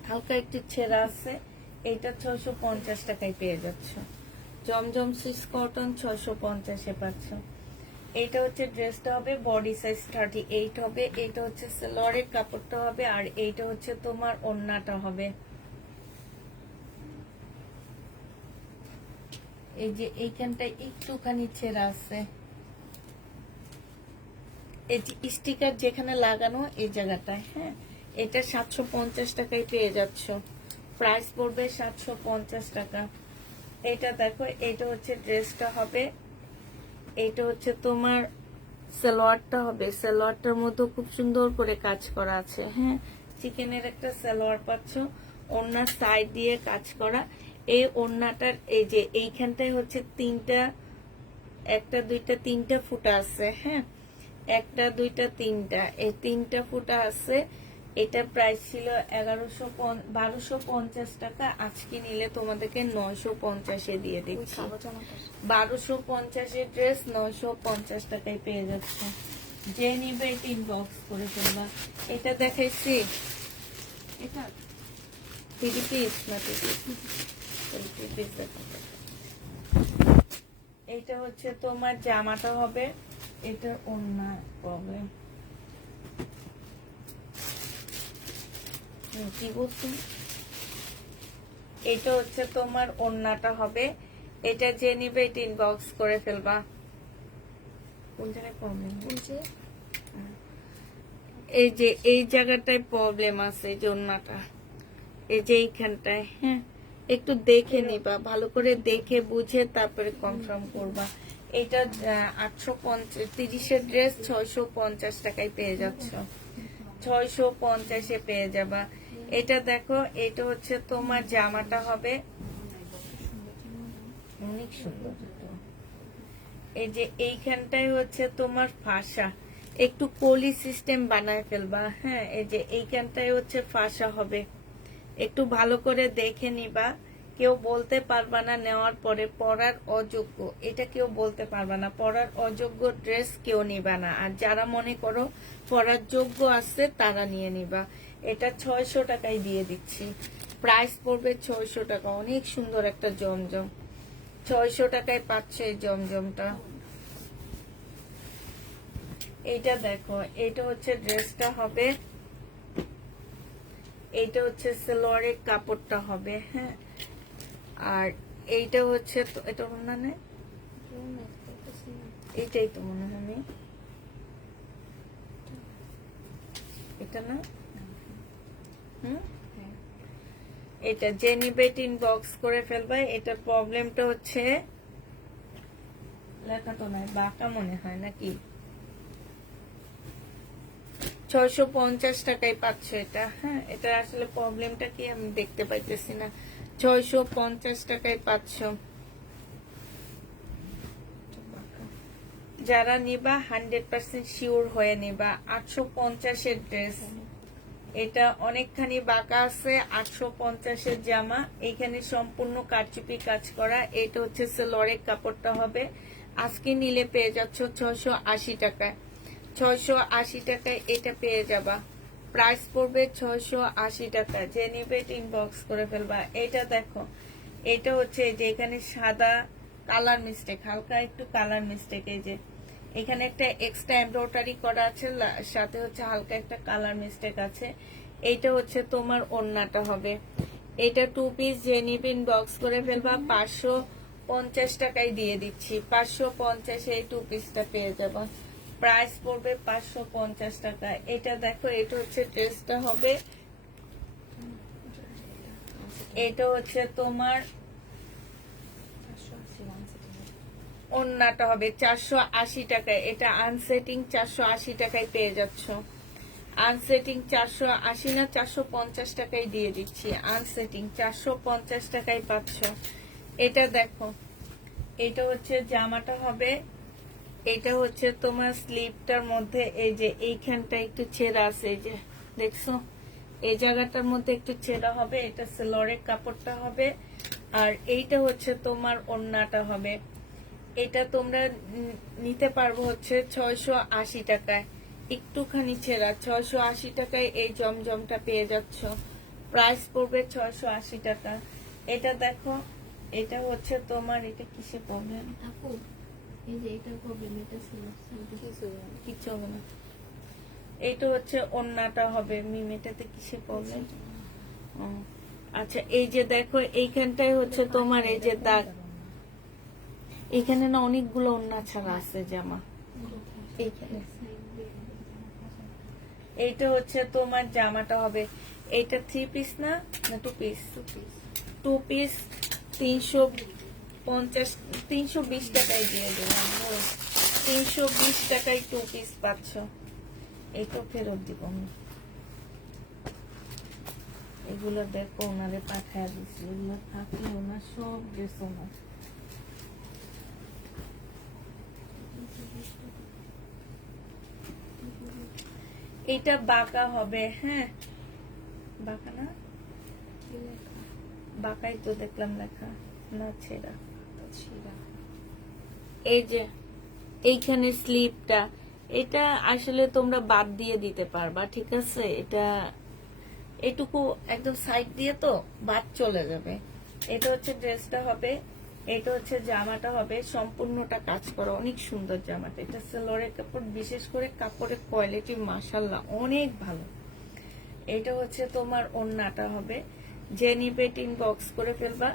হালকা একটু ছেঁড়া আছে। এইটা 650 টাকায় পেয়ে যাচ্ছ। জমজম সুইস কটন 650-এ পাচ্ছ। এইটা হচ্ছে ড্রেসটা হবে, বডি সাইজ 38 হবে। এইটা হচ্ছে সেলরের কাপড়টা হবে, আর এইটা হচ্ছে তোমার ওড়নাটা হবে। এই যে এইখানটা একটুখানি ছেঁড়া আছে, এই যে স্টিকার যেখানে লাগানো এই জায়গাটায়, হ্যাঁ। এটা 750 টাকায় পেয়ে যাচ্ছ। প্রাইস পড়বে 750 টাকা। এটা দেখো, এটা হচ্ছে ড্রেসটা হবে, এইটা হচ্ছে তোমার সালোয়ারটা হবে। সালোয়ারটার মধ্যে খুব সুন্দর করে কাজ করা আছে, হ্যাঁ। চিকেনের একটা সালোয়ার পাচ্ছ, ওড়নার সাইড দিয়ে কাজ করা। এই ওড়নাটার এই যে এইখানটায় হচ্ছে তিনটা, একটা দুইটা তিনটা ফুটা আছে, হ্যাঁ, একটা দুইটা তিনটা, এই তিনটা ফুটা আছে। এটা প্রাইস ছিল 1250 টাকা, আজকে নিলে তোমাদেরকে 950-এ দিয়ে দিচ্ছি। 1250-এর ড্রেস 950 টাকায় পেয়ে যাচ্ছে। যে নিবে এটা ইনবক্স করে ফেলবা। এটা দেখাইছি, এটা 3 পিস না 2 পিস দেখো। এইটা হচ্ছে তোমার জামাটা হবে, এটা অন্য প্রবলেম কি বলছি। এটা হচ্ছে তোমার ওড়নাটা হবে, এটা যে নিবে এটা ইনবক্স করে ফেলবা। কোন জায়গায় প্রবলেম? এই যে এই জায়গাটায় প্রবলেম আছে, এই যে ওড়নাটা, এই যে এইখানটায়, হ্যাঁ, একটু দেখে নিবা, ভালো করে দেখে বুঝে তারপরে কনফার্ম করবা। এটা 850-30-এর ড্রেস 650 টাকায় পেয়ে যাচ্ছ, 650-এ পেয়ে যাবা। এটা দেখো, এটা হচ্ছে তোমার জামাটা হবে, অনেক সুন্দর। এই যে এইখানটায় হচ্ছে তোমার ফাঁসা, একটু কলি সিস্টেম বানায় ফেলবা, হ্যাঁ। এই যে এইখানটায় হচ্ছে ফাঁসা হবে, একটু ভালো করে দেখে নিবা। কেউ বলতে পারবা না নেওয়ার পরে পরার অযোগ্য, এটা কেউ বলতে পারবা না। পরার অযোগ্য ড্রেস কেউ নিবা না, আর যারা মনে করো পরার যোগ্য আছে তারা নিয়ে নিবা। এটা 600 টাকায় দিয়ে দিচ্ছি, প্রাইস পড়বে 600 টাকা। অনেক সুন্দর একটা জমজম, 600 টাকায় পাচ্ছে এই জমজমটা। এটা দেখো, এটা হচ্ছে ড্রেসটা হবে, এইটা হচ্ছে সালোয়ারের কাপড়টা হবে, হ্যাঁ। আর এইটা হচ্ছে, এটা মনে হয় এইটাই তো মনে হয়, আমি এটা না, এটা যে নিবে ইনবক্স করে ফেলবে। এটা প্রবলেমটা হচ্ছে লেখা তো নাই, বাঁকা মনে হয় নাকি। 650 টাকায় পাচ্ছ এটা, হ্যাঁ। এটা আসলে প্রবলেমটা কি আমি দেখতে পাইতেছি না। 650 টাকায় পাচ্ছ। যারা নিবা 100% শিওর হয়ে নিবা। 850-এর ড্রেস, এটা অনেকখানি বাঁকা আছে। 850-এর জামা, এইখানে সম্পূর্ণ কারচুপি কাজ করা। এটা হচ্ছে সালোয়ারের কাপড়টা হবে। আজকে নিলে পেয়ে যাচ্ছ 680 টাকায়, 680 টাকায় এটা পেয়ে যাবা। প্রাইস পড়বে 680 টাকা। যে নিবে ইনবক্স করে ফেলবা। এটা দেখো, এটা হচ্ছে যে এখানে সাদা কালার মিস্টেক, হালকা একটু কালার মিস্টেক। এই যে এখানে একটা এক্সট্রা এমব্রয়ডারি করা আছে, সাথে হচ্ছে হালকা একটা কালার মিস্টেক আছে। এইটা হচ্ছে তোমার ওড়নাটা হবে। এটা 2 পিস, যে নিবে ইনবক্স করে ফেলবা। 550 টাকায় দিয়ে দিচ্ছি, 550-এ এই 2 পিসটা পেয়ে যাবা। প্রাইস পড়বে 550 টাকা। এটা দেখো, এটা হচ্ছে ড্রেসটা হবে, এটা হচ্ছে তোমার ওড়নাটা হবে 480 টাকায়। এটা আনসেটিং 480 টাকায় পেয়ে যাচ্ছ। আনসেটিং 480 না 450 টাকায় দিয়ে দিচ্ছি। আনসেটিং 450 টাকায় পাচ্ছ। এটা দেখো, এটা হচ্ছে জামাটা হবে, এটা হচ্ছে তোমার স্লিপটার মধ্যে এই যে এইখানটা একটু ছেঁড়া আছে, এই যে দেখছো, এই জায়গাটার মধ্যে একটু ছেঁড়া হবে। এটা সালোয়ারের কাপড়টা হবে, আর এইটা হচ্ছে তোমার ওড়নাটা হবে। এটা তোমরা নিতে পারবো হচ্ছে 680 টাকায়, একটুখানি ছেঁড়া। 680 টাকায় এই জমজমটা পেয়ে যাচ্ছ। প্রাইস পড়বে 680 টাকা। এটা দেখো, এটা হচ্ছে তোমার, এটা কিসে প্রবলেম, কিচ্ছু হবে না। এটা হচ্ছে ওড়নাটা হবে, মিমেটাতে কিসে প্রবলেম। আচ্ছা, এই যে দেখো, এইখানটায় হচ্ছে তোমার এই যে দাগ, এখানে না অনেকগুলো ওড়না ছাড়া আছে জামা। এইখানে এইটা হচ্ছে তোমার জামাটা হবে। এইটা 3 পিস না 2 পিস? 2 পিস 320 টাকায় দিয়ে দিলাম। 320 টাকায় 2 পিস পাচ্ছ। এইটা ফেরত দিব আমি। এগুলো দেখো ওনারে পাঠায় দিচ্ছি, এগুলো থাকলে ওনার সব ড্রেস ওনার। এটা বাঁকা হবে, হ্যাঁ বাঁকা না, কি লেখা? বাঁকাই তো দেখলাম লেখা, না ছেঁড়া। ছিঁড়া। এই যে এইখানে স্লিপটা, এটা আসলে তোমরা বাদ দিয়ে দিতে পারবা, ঠিক আছে? এটা এটুকু একদম সাইড দিয়ে তো বাদ চলে যাবে। এটা হচ্ছে ড্রেসটা হবে, এটা হচ্ছে জামাটা হবে, সম্পূর্ণটা কাজ করা, অনেক সুন্দর জামাটা। এটা সালোয়ারের কাপড়, বিশেষ করে কাপড়ের কোয়ালিটি মাশাআল্লাহ অনেক ভালো। এটা হচ্ছে তোমার ওড়নাটা হবে, যে নিবে ইনবক্স করে ফেলবা।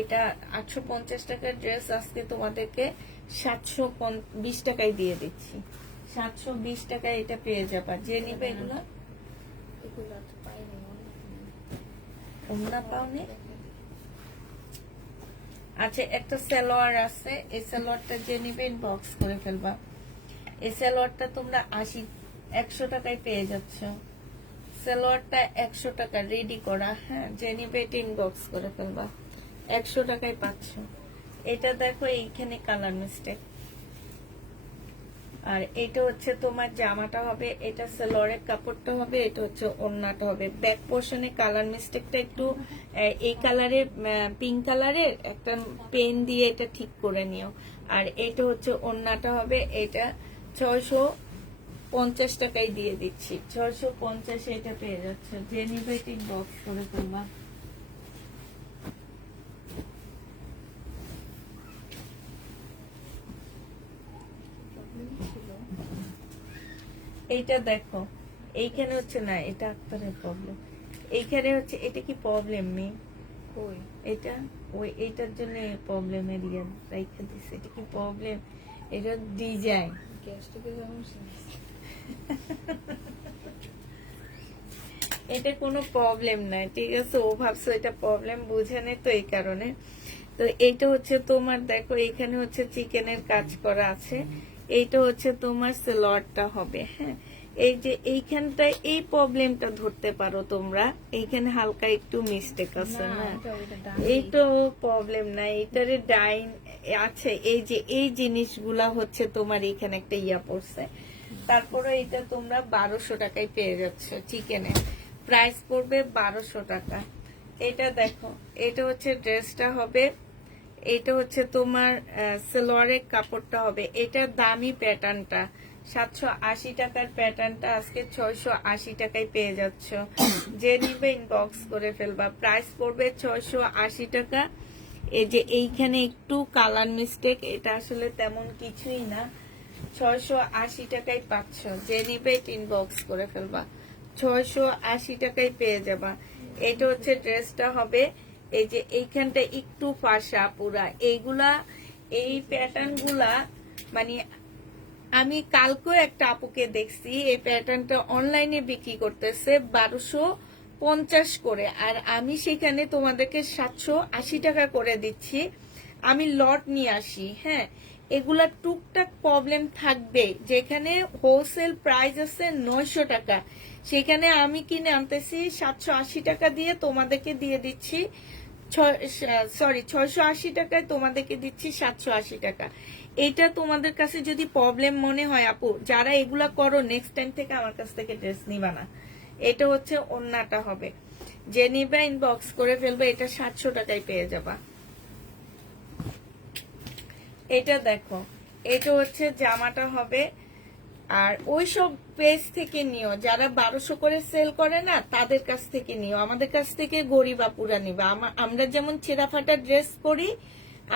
এটা 850 টাকার ড্রেস আজকে তোমাদেরকে 720 টাকায় দিয়ে দিচ্ছি। 720 টাকায় এটা পেয়ে যাবা, যে নিবে এগুলো। এগুলো তো পাইনি, ওড়না পাওনি? আচ্ছা, একটা সালোয়ার আছে, এই সালোয়ারটা যে নিবে ইনবক্স করে ফেলবা। এই সালোয়ারটা তোমরা 100 টাকায় পেয়ে যাচ্ছ। সালোয়ারটা 100 টাকা রেডি করা, হ্যাঁ, যে নিবে এটা ইনবক্স করে ফেলবা, 100 টাকায় পাচ্ছ। এটা দেখো এইখানে কালার মিস্টেক। আর এটা হচ্ছে তোমার জামাটা হবে, এটা সালোয়ারের কাপড়টা হবে, এটা হচ্ছে ওড়নাটা হবে। ব্যাক পোর্শনে কালার মিস্টেকটা একটু এই কালারের, পিঙ্ক কালারের একটা পেন দিয়ে এটা ঠিক করে নিও। আর এটা হচ্ছে ওড়নাটা হবে, এটা 650 টাকায় দিয়ে দিচ্ছি, 650 এটা পেয়ে যাচ্ছে, যে নিবে এটা বক্স করে ফেলবা। ছিল। এইটা দেখো, এইখানে হচ্ছে না, এটা আক্তারের প্রবলেম। এইখানে হচ্ছে, এটা কি প্রবলেম নেই, কই? এটা ওই এইটার জন্য প্রবলেম এরিয়া রাইখা দিছে, এটা কি প্রবলেম? এটা ডিজাইন। গ্যাসটাকে সমস্যা। এটা কোনো প্রবলেম নাই, ঠিক আছে? ও ভাবছো এটা প্রবলেম, বুঝে নেই তো এই কারণে। তো এইটা হচ্ছে তোমার দেখো, এখানে হচ্ছে চিকেনের কাজ করা আছে, এইটা হচ্ছে তোমার সালোয়ারটা হবে, হ্যাঁ। এই যে এইখানটায় এই প্রবলেমটা ধরতে পারো তোমরা, এইখানে হালকা একটু মিস্টেক আছে না, এই তো প্রবলেম নাই, এটারে ডাইন আছে। এই যে এই জিনিসগুলা হচ্ছে তোমার এখানে একটা ইয়া পড়ছে। তারপরে এটা তোমরা 1200 টাকায় পেয়ে যাচ্ছ, চিকেনের প্রাইস পড়বে 1200 টাকা। এটা দেখো, এটা হচ্ছে ড্রেসটা হবে, এটা হচ্ছে তোমার সালোয়ারের কাপড়টা হবে, এটা দামি প্যাটার্নটা 780 টাকার প্যাটার্নটা আজকে 680 টাকায় পেয়ে যাচ্ছ, যে নিবে ইনবক্স করে ফেলবা। প্রাইস পড়বে 680 টাকা। এই যে এইখানে একটু কালার মিস্টেক, এটা আসলে তেমন কিছুই না, 680 টাকায় পাচ্ছ, যে নিবে ইনবক্স করে ফেলবা, 680 টাকায় পেয়ে যাবা। এটা হচ্ছে ড্রেসটা হবে, এই যে এইখানটা একটু ফাঁসা পুরা, এইগুলা এই প্যাটার্ন গুলা মানে আমি কালকেও একটা আপুকে দেখছি, এই প্যাটার্নটা অনলাইনে বিক্রি করতেছে 1250 করে, আর আমি সেখানে তোমাদেরকে 780 টাকা করে দিচ্ছি। আমি লট নিয়ে আসি, হ্যাঁ। এগুলা টুকটাক প্রবলেম থাকবে, যেখানে হোলসেল প্রাইস আছে 900 টাকা, সেখানে আমি কিনে আনতেছি 780 টাকা দিয়ে, তোমাদেরকে দিয়ে দিচ্ছি 680 টাকায় তোমাদেরকে দিচ্ছি 780 টাকা। এটা তোমাদের কাছে যদি প্রবলেম মনে হয় আপু, যারা এগুলা করো, নেক্সট টাইম থেকে আমার কাছ থেকে ড্রেস নিবা না। এটা হচ্ছে ওড়নাটা হবে, যে নিবে ইনবক্স করে ফেলবে, এটা 700 টাকায় পেয়ে যাবা। এটা দেখো, এটা হচ্ছে জামাটা হবে। আর ওইসব পেজ থেকে নিও, যারা 1200 করে সেল করে না, তাদের কাছ থেকে নিও, আমাদের কাছ থেকে গরিব আপুরা নিবা। আমরা যেমন ছেঁড়া ফাটা ড্রেস পরি,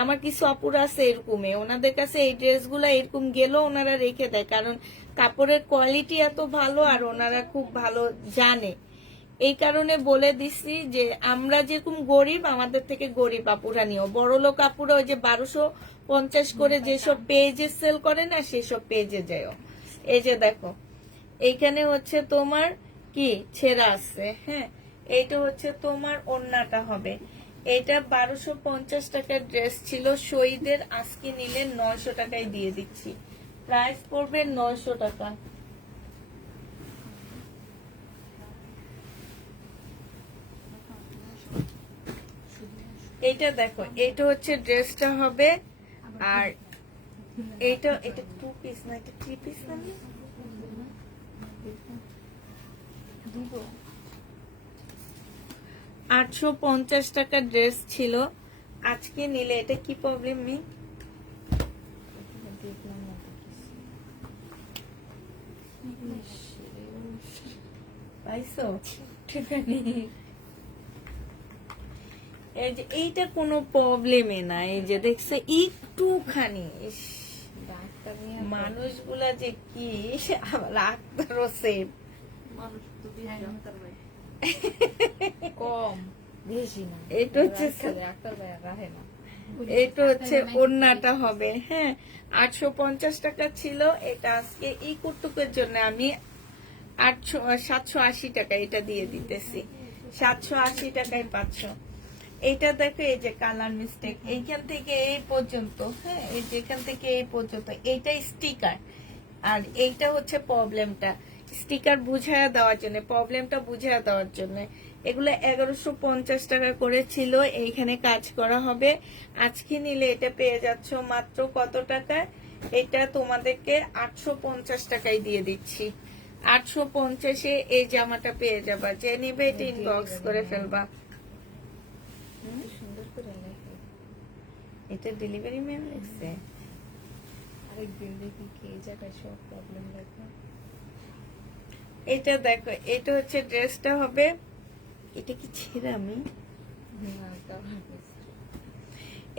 আমার কিছু আপুরা আছে এরকমই, ওনাদের কাছে এই ড্রেসগুলো এরকম গেলেও ওনারা রেখে দেয়, কারণ কাপড়ের কোয়ালিটি এত ভালো, আর ওনারা খুব ভালো জানে। এই কারণে বলে দিছি যে আমরা যেরকম গরিব, আমাদের থেকে গরিব আপুরা নিও। বড় লোক আপুরা ওই যে 1250 করে যেসব পেজে সেল করে না, সেসব পেজে যাও। এই যে দেখো, এইখানে হচ্ছে তোমার কি ছেঁড়া আছে, হ্যাঁ। এইটা হচ্ছে তোমার ওড়নাটা হবে, এটা 1250 টাকার ড্রেস ছিল শহীদের, আজকে নিলে 900 টাকায় দিয়ে দিচ্ছি, প্রাইস পড়বে 900 টাকা। এইটা দেখো, এটা হচ্ছে ড্রেসটা হবে। আর এটা 2 পিস না, এটা 3 পিস না? দিব 850 টাকা ড্রেস ছিল, আজকে নিলে এটা কি প্রবলেম নেই? দেখলাম না তো কিছু। পাইছো? এই যে এইটা কোনো প্রবলেমে না, এই যে দেখছে একটুখানি। ইস, ডাক্তার নিয়ে মানুষগুলা যে কি, আবার ডাক্তারও সেম। কম বেশি না, এটা হচ্ছে ডাক্তার ভাইয়া রাখে না। এটা হচ্ছে ওড়নাটা হবে, হ্যাঁ। 850 টাকা ছিল, এটা আজকে এই কুর্তুকের জন্য আমি 780 টাকা এটা দিয়ে দিতেছি। 780 টাকায় পাচ্ছ। এটা দেখো, এই যে কালার মিস্টেক, এইখান থেকে এই পর্যন্ত, হ্যাঁ, এই যেখান থেকে এই পর্যন্ত এইটা স্টিকার, আর এইটা হচ্ছে প্রবলেমটা। স্টিকার বুঝায়া দেওয়ার জন্য, প্রবলেমটা বুঝায়া দেওয়ার জন্য। এগুলো 1150 টাকা করে ছিল, এইখানে কাজ করা হবে। আজকে নিলে এটা পেয়ে যাচ্ছ মাত্র কত টাকায়? এটা তোমাদেরকে 850 টাকায় দিয়ে দিচ্ছি। 850-এ এই জামাটা পেয়ে যাবা। যে নিবে এটা ইনবক্স করে ফেলবা। সুন্দর করে লেখে। এটা ডেলিভারি ম্যান লিখছে। আরেকদিন দেখি কি এই জায়গায় সব প্রবলেম লেখে। এটা দেখো, এটা হচ্ছে ড্রেসটা হবে। এটা কি ছেঁড়া? আমি না কাভার বেস্ট।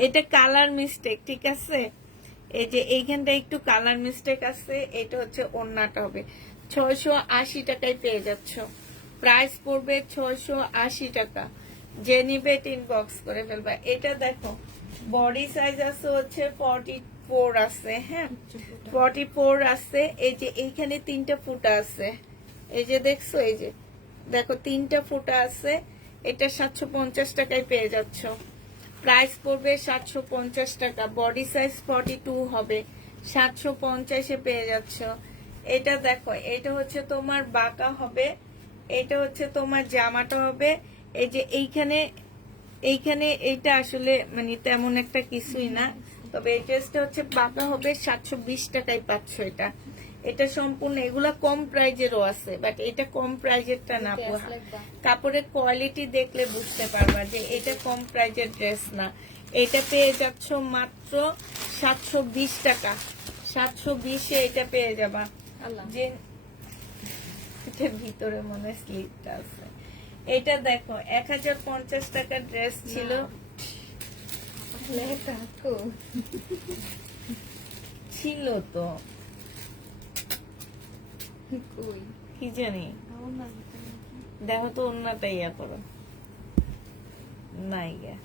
এটা কালার মিস্টেক, ঠিক আছে। এই যে এইখানটা একটু কালার মিস্টেক আছে। এটা হচ্ছে ওড়নাটা হবে। 680 টাকায় পেয়ে যাচ্ছ। প্রাইস পড়বে 680 টাকা। যে নিবে ইনবক্স করে ফেলবা। এটা দেখো, বডি সাইজ আছে হচ্ছে 44 আছে, হ্যাঁ, 44 আছে। এই যে এইখানে 3টা ফুটা আছে, এই যে দেখছো, এই যে দেখো 3টা ফুটা আছে। এটা 750 টাকায় পেয়ে যাচ্ছ। প্রাইস পড়বে 750 টাকা। বডি সাইজ 42 হবে, 750-এ পেয়ে যাচ্ছ। এটা দেখো, এটা হচ্ছে তোমার বাঁকা হবে। এটা হচ্ছে তোমার জামাটা হবে। এই যে এইখানে এইটা আসলে মানে তেমন একটা কিছুই না, তবে এই ড্রেসটা হচ্ছে বাঁকা হবে। 720 টাকায় পাচ্ছ এটা। এটা সম্পূর্ণ, এগুলা কম প্রাইজেরও আছে, বাট এটা কম প্রাইজেরটা না। কাপড়ের কোয়ালিটি দেখলে বুঝতে পারবা যে এটা কম প্রাইজের ড্রেস না। এটা পেয়ে যাচ্ছ মাত্র 720 টাকা। 720-এ এটা পেয়ে যাবা। যে এটার ভিতরে মনে স্লিপটা আছে। এটা দেখো, 1050 টাকার ড্রেস ছিল, ছিল তো কি জানি। দেখো তো অন্যটা ইয়া করো, নাই গা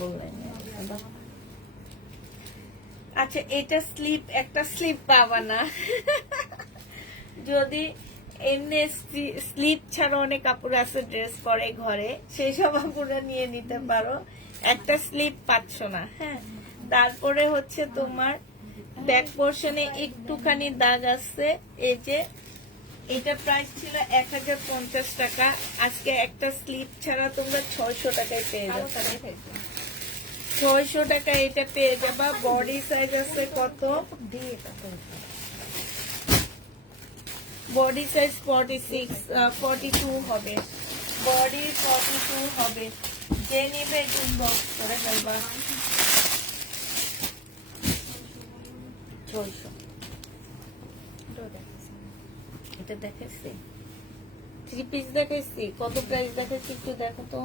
বললেন। আচ্ছা, এটা স্লিপ, একটা স্লিপ পাবা না। যদি এমনি স্লিপ ছাড়া অনেক কাপড় আছে ড্রেস পরে ঘরে, সেই সব কাপড়টা নিয়ে নিতে পারো। একটা স্লিপ পাচ্ছ না, হ্যাঁ। তারপরে হচ্ছে তোমার ব্যাক পোর্শনে একটুখানি দাগ আছে। এই যে এটা প্রাইস ছিল 1050 টাকা, আজকে একটা স্লিপ ছাড়া তোমরা 600 টাকায় পেয়ে যাবে। 600 টাকা এটা পেয়ে যাবা। বডি সাইজ আছে কত? বডি সাইজ 42 হবে। বডি 42 হবে। যে নিবে ইনবক্স করে ফেলবা। 600 এটা দেখাচ্ছি, 3 পিস দেখাচ্ছি। কত প্রাইস দেখাচ্ছি একটু দেখো তো।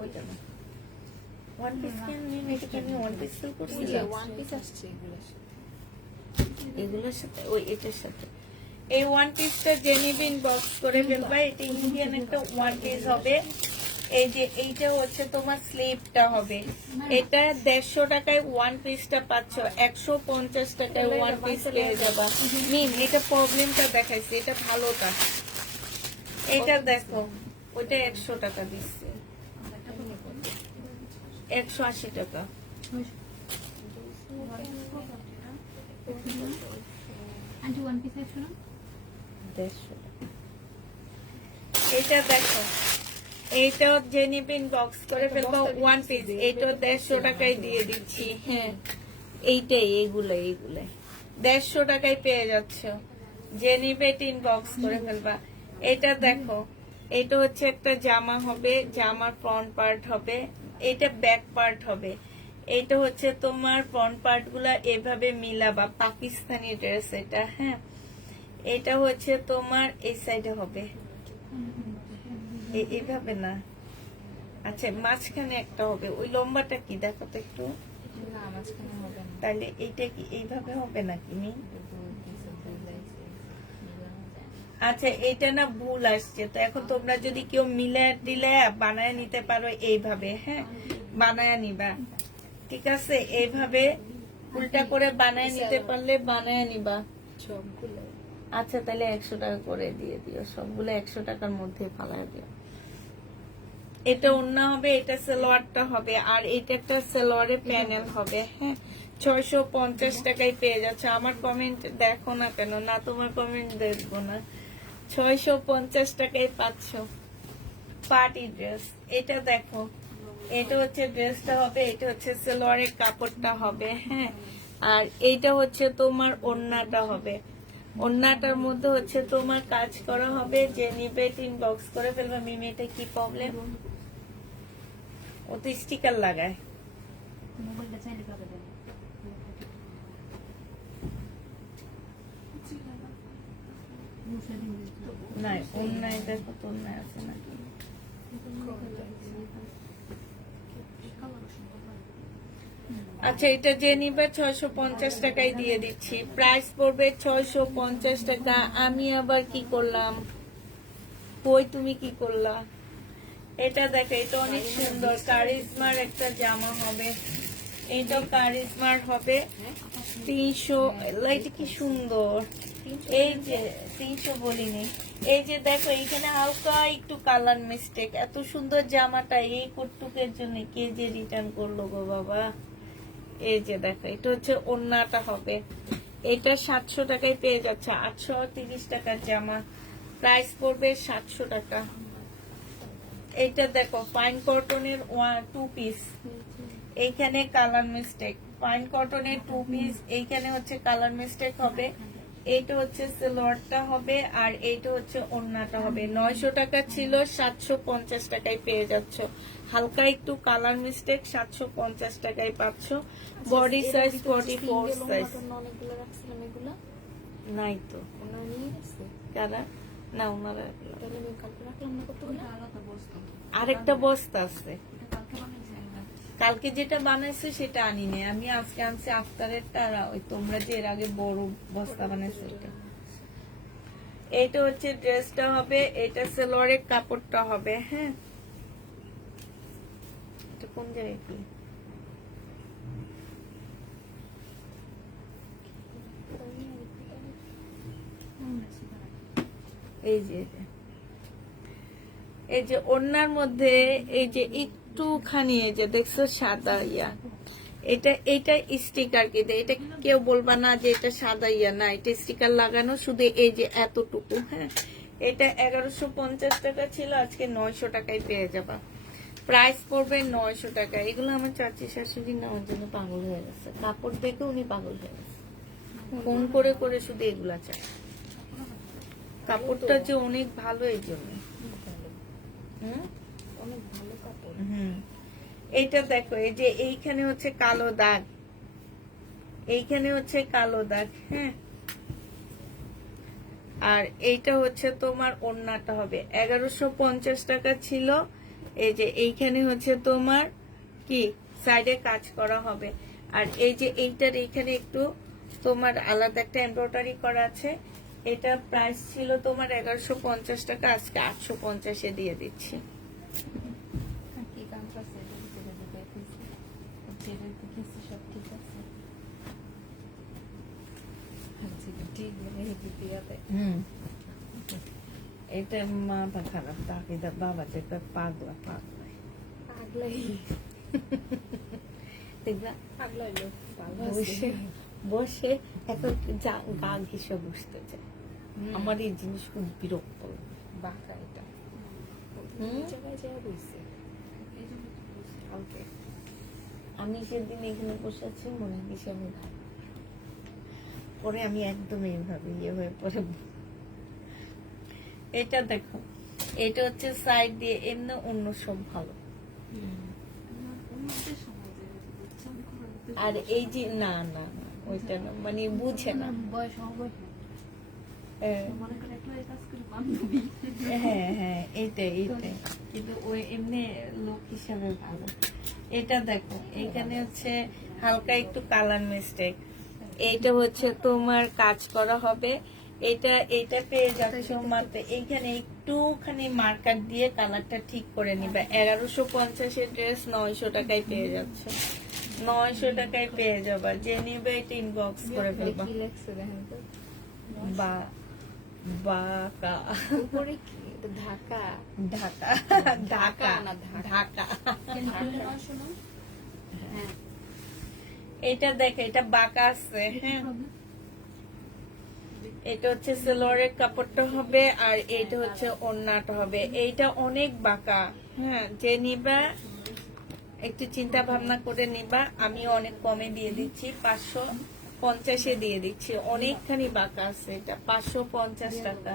ওইটা না, one piece one piece sell করছি। এগুলোর সাথে ওই এটার সাথে এই ওয়ান পিসটা যে নিবে ইনবক্স করে ফেলবা। এটা ইন্ডিয়ান একটা ওয়ান পিস হবে। এই যে এইটা হচ্ছে তোমার স্লিপটা হবে। এটা 150 টাকায় ওয়ান পিসটা পাচ্ছ, 150 টাকায় ওয়ান পিস পেয়ে যাবা। মিম, এটা প্রবলেমটা দেখাইছে, এটা ভালোটা। এটা দেখো, ওইটা 100 টাকা দিচ্ছে, 180 টাকা। আন্টি ওয়ান পিস আছে না? 150 টাকা। এটা দেখো, এইটাও জেনিপিন বক্স করে ফেলবো, ওয়ান পিস, এইটাও 150 টাকায় দিয়ে দিচ্ছি। হ্যাঁ, এইটাই, এইগুলাই 150 টাকায় পেয়ে যাচ্ছ। জেনিপেটিন বক্স করে ফেলবা। এটা দেখো, এটা হচ্ছে একটা জামা হবে, জামার ফ্রন্ট পার্ট হবে, এটা ব্যাক পার্ট হবে। এটা হচ্ছে তোমার ফ্রন্ট পার্ট গুলা এভাবে মিলাবা, পাকিস্তানি ড্রেস এটা। হ্যাঁ, এটা হচ্ছে তোমার এই সাইডে হবে, এইভাবে না, আচ্ছা মাঝখানে একটা হবে। ওই লম্বাটা কি দেখো তো একটু, না মাঝখানে হবে না। তাহলে এইটা কি এইভাবে হবে নাকি? আচ্ছা, এটা না ভুল আসছে, তো এখন তোমরা যদি কেউ মিলে দিলে বানায় নিতে পারো এইভাবে। হ্যাঁ, বানায় নিবা, ঠিক আছে? এইভাবে উল্টা করে বানায় নিতে পারলে বানায় নিবা সবগুলো আচ্ছা, তাহলে 100 টাকা করে দিয়ে দিও, সবগুলো 100 টাকার মধ্যে ফালায় দিও। এটা ওন্না হবে, এটা সালোয়ারটা হবে, আর এটা একটা সালোয়ারের প্যানেল হবে। হ্যাঁ, 650 টাকায় পেয়ে যাচ্ছে। আমার কমেন্ট দেখো না কেন? না, তোমার কমেন্ট দেখবো না। 650 টাকায় পাচ্ছ পার্টি ড্রেস। এটা দেখো, এটা হচ্ছে ড্রেসটা হবে, এটা হচ্ছে সালোয়ারের কাপড়টা হবে। হ্যাঁ, আর এইটা হচ্ছে তোমার ওন্নাটা হবে। ওন্নাটার মধ্যে হচ্ছে তোমার কাজ করা হবে, যে নিবে বক্স করে ফেলবে। মিমি, এটা কি প্রবলেম? ও তো স্টিকার লাগায়। মোবাইলটা চাইলে পাবে দেন। না, অন্যায় দেখো তো, অন্যায় আছে নাকি? আচ্ছা, এটা যে নিবে 650 টাকায় দিয়ে দিচ্ছি। প্রাইস পড়বে 650 টাকা। আমি আবার কি করলাম? কই, তুমি কি করলা? এটা দেখো, এটা অনেক সুন্দর, কারিজমার একটা জামা হবে। এটা কারিজমার হবে 300। এটা কি সুন্দর! এই যে 300 বলিনি, এই যে দেখো, এইখানে হালকা একটু কালার মিস্টেক। এত সুন্দর জামাটা এই কটুকের জন্য কে যে রিটার্ন করলো গো বাবা। এই যে দেখো, এটা হচ্ছে ওন্নাটা হবে। এটা 700 টাকায় পেয়ে যাচ্ছে। 830 টাকার জামা, প্রাইস পড়বে 700 টাকা। এইটা দেখো, ফাইন কটনের 2 পিস, এইখানে কালার মিস্টেক। ফাইন কটনের 2 পিস, এইখানে হচ্ছে কালার মিস্টেক হবে। এইটা হচ্ছে সালোয়ারটা হবে, আর এইটা হচ্ছে ওন্নাটা হবে। 900 টাকা ছিল, 750 টাকায় পেয়ে যাচ্ছ। হালকা একটু কালার মিস্টেক, 750 টাকায় পাচ্ছ। Body size 44 size. অনেকগুলো রাখছিলাম, এগুলো নাই তো, ওনারা নিয়ে গেছে। কারা না, ওনারা তাহলে আমি কালকে রাখলাম না কতগুলো। আরেকটা বস্তা আছে। কালকে যেটা বানাইছো সেটা আনি নাই আমি, আজকে আনছি আফতারেরটা। আর ওই তোমরা যে এর আগে বড় বস্তা বানাইছো এটা। এটা হচ্ছে ড্রেসটা হবে, এটা সালোয়ারের কাপড়টা হবে। হ্যাঁ, এটা কোন জায়গায় কি? এই যে এই যে ওড়নার মধ্যে এই যে একটুখানি এই যে দেখছো সাদা ইয়া, এটা স্টিকার কিন্তু এটা কেউ বলবা না যে এটা সাদা ইয়া, না, এটা স্টিকার লাগানো শুধু এই যে এতটুকু। হ্যাঁ, এটা 1150 টাকা ছিল, আজকে 900 টাকায় পেয়ে যাবা। প্রাইস পড়বে 900 টাকা। এগুলো আমার চাচি শাশুড়ি নেওয়ার জন্য পাগল হয়ে গেছে, কাপড় দেখে উনি পাগল হয়ে গেছে, ফোন করে করে শুধু এগুলা চায়। কাপড়টা যে অনেক ভালো এই জন্য। অনেক ভালো কাপড়। এইটা দেখো, এই যে এইখানে হচ্ছে কালো দাগ, এইখানে হচ্ছে কালো দাগ। হ্যাঁ, আর এইটা হচ্ছে তোমার ওড়নাটা হবে। 1150 টাকা ছিল। এই যে এইখানে হচ্ছে তোমার কি সাইডে কাজ করা হবে, আর এই যে এইটার এইখানে একটু তোমার আলাদা একটা এমব্রয়ডারি করা আছে। এটা প্রাইস ছিল তোমার 1150 টাকা, আজকে 850-এ দিয়ে দিচ্ছি। কি কাম আছে যেটা দেখাইছি, যেটা দেখাইছি সব ঠিক আছে। আচ্ছা, ঠিক মানে দিতে এটা মাথা খারাপ, তাকে বাবা যেটা পাগলা পাগলা পাগলাই দেখবা, পাগলাইলো বসে বসে এখন গা ঘেসে বসতে চায়। আমার এই জিনিস খুব বিরক্ত। বাঁকা এটা হুম? জায়গায় জায়গা বইছে ওকে, আমি সেদিন এখানে বসে আছি মনে দিছি আমি ভাব, পরে আমি একদম এইভাবে ইয়ে হয়ে পরে। এটা দেখো, এটা হচ্ছে সাইড দিয়ে, এমনি অন্য সব ভালো। আর এই যে না না না, ওইটা না, মানে বুঝে না। বয়স হবে হ্যাঁ মনে করে একলা কাজ করে বান্ধবী হ্যাঁ, এইটাই এইটাই, কিন্তু ওই এমনি লোক হিসাবে ভালো। এটা দেখো, এখানে হচ্ছে হালকা একটু কালার মিস্টেক, এইটা হচ্ছে তোমার কাজ করা হবে। এটা পেয়ে যাচ্ছ মাত্র, এইখানে একটুখানি মার্কার দিয়ে কালারটা ঠিক করে নিবে। 1150 ড্রেস 900 টাকায় পেয়ে যাচ্ছে, 900 টাকায় পেয়ে যাবা। যে নিবে এটা ইনবক্স করে ফেলবা। কি লেখছে দেখেন তো বা বাকা উপরে কি এটা ঢাকা ঢাকা ঢাকা না ঢাকা। শোনো হ্যাঁ এটা দেখো, এটা বাঁকা আছে। হ্যাঁ, এটা হচ্ছে সেলোয়ারের কাপড়টা হবে, আর এইটা হচ্ছে ওড়নাটা হবে। এইটা অনেক বাঁকা। হ্যাঁ, যে নিবা একটু চিন্তা ভাবনা করে নিবা। আমি অনেক কমে দিয়ে দিচ্ছি, 550 দিয়ে দিচ্ছি। অনেকখানি বাঁকা আছে, এটা 550 টাকা।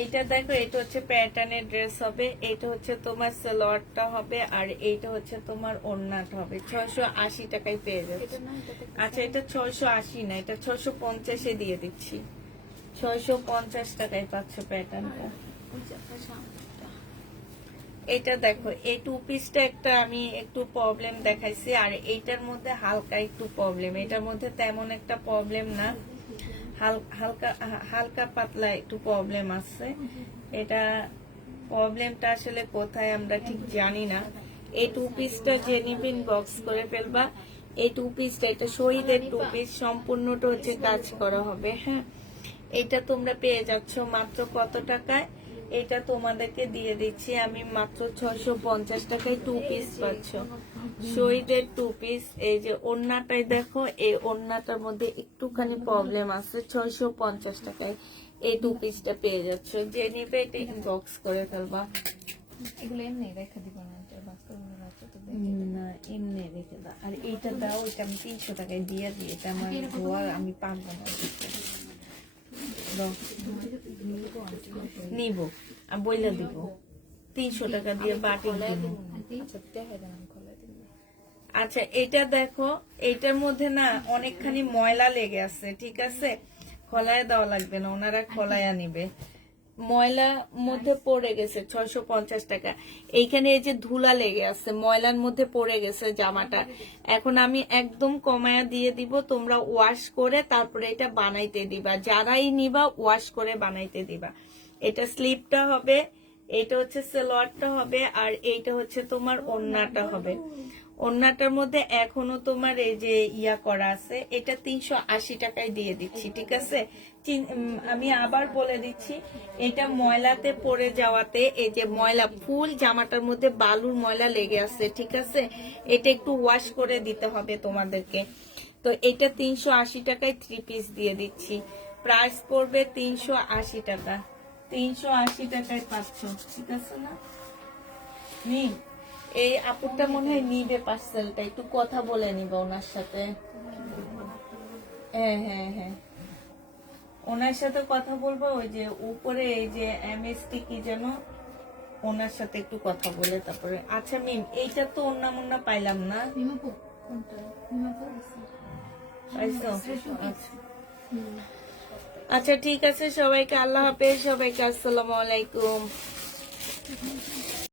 এইটা দেখো, এটা হচ্ছে প্যাটার্নের ড্রেস হবে, এটা হচ্ছে তোমার সালোয়ারটা হবে, আর এইটা হচ্ছে তোমার ওড়নাটা হবে। 680 টাকায় পেয়ে যাচ্ছে। আচ্ছা, এটা 680 না, এটা 650 দিয়ে দিচ্ছি। 650 টাকায় পাচ্ছ প্যাটার্নটা। এটা দেখো, এই টু পিসটা একটা আমি একটু প্রবলেম দেখাইছি, আর এইটার মধ্যে হালকা একটু প্রবলেম। এটার মধ্যে তেমন একটা প্রবলেম না, হালকা হালকা পাতলা একটু প্রবলেম আছে। এটা প্রবলেমটা আসলে কোথায় আমরা ঠিক জানি না। এই টু পিসটা যে নিবেন বক্স করে ফেলবা। এই টু পিসটা, এটা শহীদের টু পিস, সম্পূর্ণটা হচ্ছে কাজ করা হবে। হ্যাঁ, এটা তোমরা পেয়ে যাচ্ছ মাত্র কত টাকায়? এটা তোমাদেরকে দিয়ে দিচ্ছি আমি মাত্র 650 টাকায় টু পিস পাচ্ছ, শহীদের টু পিস। এই যে ওড়নাটাই দেখো, এই ওড়নাটার মধ্যে একটুখানি প্রবলেম আছে। 650 টাকায় এই টু পিসটা পেয়ে যাচ্ছ। যে নিবে এটা ইনবক্স করে ফেলবা। এগুলো এমনি রেখে দিব না এটা বাস করে রাখতে তো না, এমনি রেখে দাও। আর এইটা দাও, এটা আমি 300 টাকায় দিয়ে দিই। এটা আমার ধোয়া, আমি পারবো না। নিব আর বইলা দিব, 300 টাকা দিয়ে বাটি দিব। আচ্ছা দেখে দেন আমি খোলা দিব আচ্ছা, এটা দেখো, এইটার মধ্যে না অনেকখানি ময়লা লেগে আছে, ঠিক আছে? খলায় দেওয়া লাগবে না, ওনারা খলায়া নিবে। ময়লা মধ্যে পড়ে গেছে, 650 টাকা। এইখানে এই যে ধুলা লেগে আছে, ময়লার মধ্যে পড়ে গেছে জামাটা। এখন আমি একদম কমায়া দিয়ে দিব, তোমরা ওয়াশ করে তারপরে এটা বানাইতে দিবা। যারাই নিবা ওয়াশ করে বানাইতে দিবা। এটা স্লিপটা হবে, এটা হচ্ছে সালোয়ারটা হবে, আর এইটা হচ্ছে তোমার ওড়নাটা হবে। ওড়নাটার মধ্যে এখনো তোমার এই যে ইয়া করা আছে। এটা 380 টাকায় দিয়ে দিচ্ছি, ঠিক আছে? আমি আবার বলে দিচ্ছি, এটা ময়লাতে পড়ে যাওয়াতে এই যে ময়লা, ফুল জামাটার মধ্যে বালুর ময়লা লেগে আছে, ঠিক আছে? এটা একটু ওয়াশ করে দিতে হবে তোমাদেরকে। তো এটা 380 টাকায় থ্রি পিস দিয়ে দিচ্ছি। প্রাইস পড়বে 380 টাকা। 380 টাকায় পাচ্ছ, ঠিক আছে না? নিন, এই আপুরটা মনে হয় নিবে পার্সেলটা, একটু কথা বলে নিবা ওনার সাথে। হ্যাঁ, ওনার সাথে কথা বলবো। ওই যে উপরে এই যে এমএসটি কি যেন, ওনার সাথে একটু কথা বলে তারপরে। আচ্ছা মিম, এইটা তো ওন্না মুন্না পাইলাম না, নিমাপু কোনটা নিমাপু পাইছো? আচ্ছা। আচ্ছা, ঠিক আছে, সবাইকে আল্লাহ হাফেজ, সবাইকে আসসালামু আলাইকুম।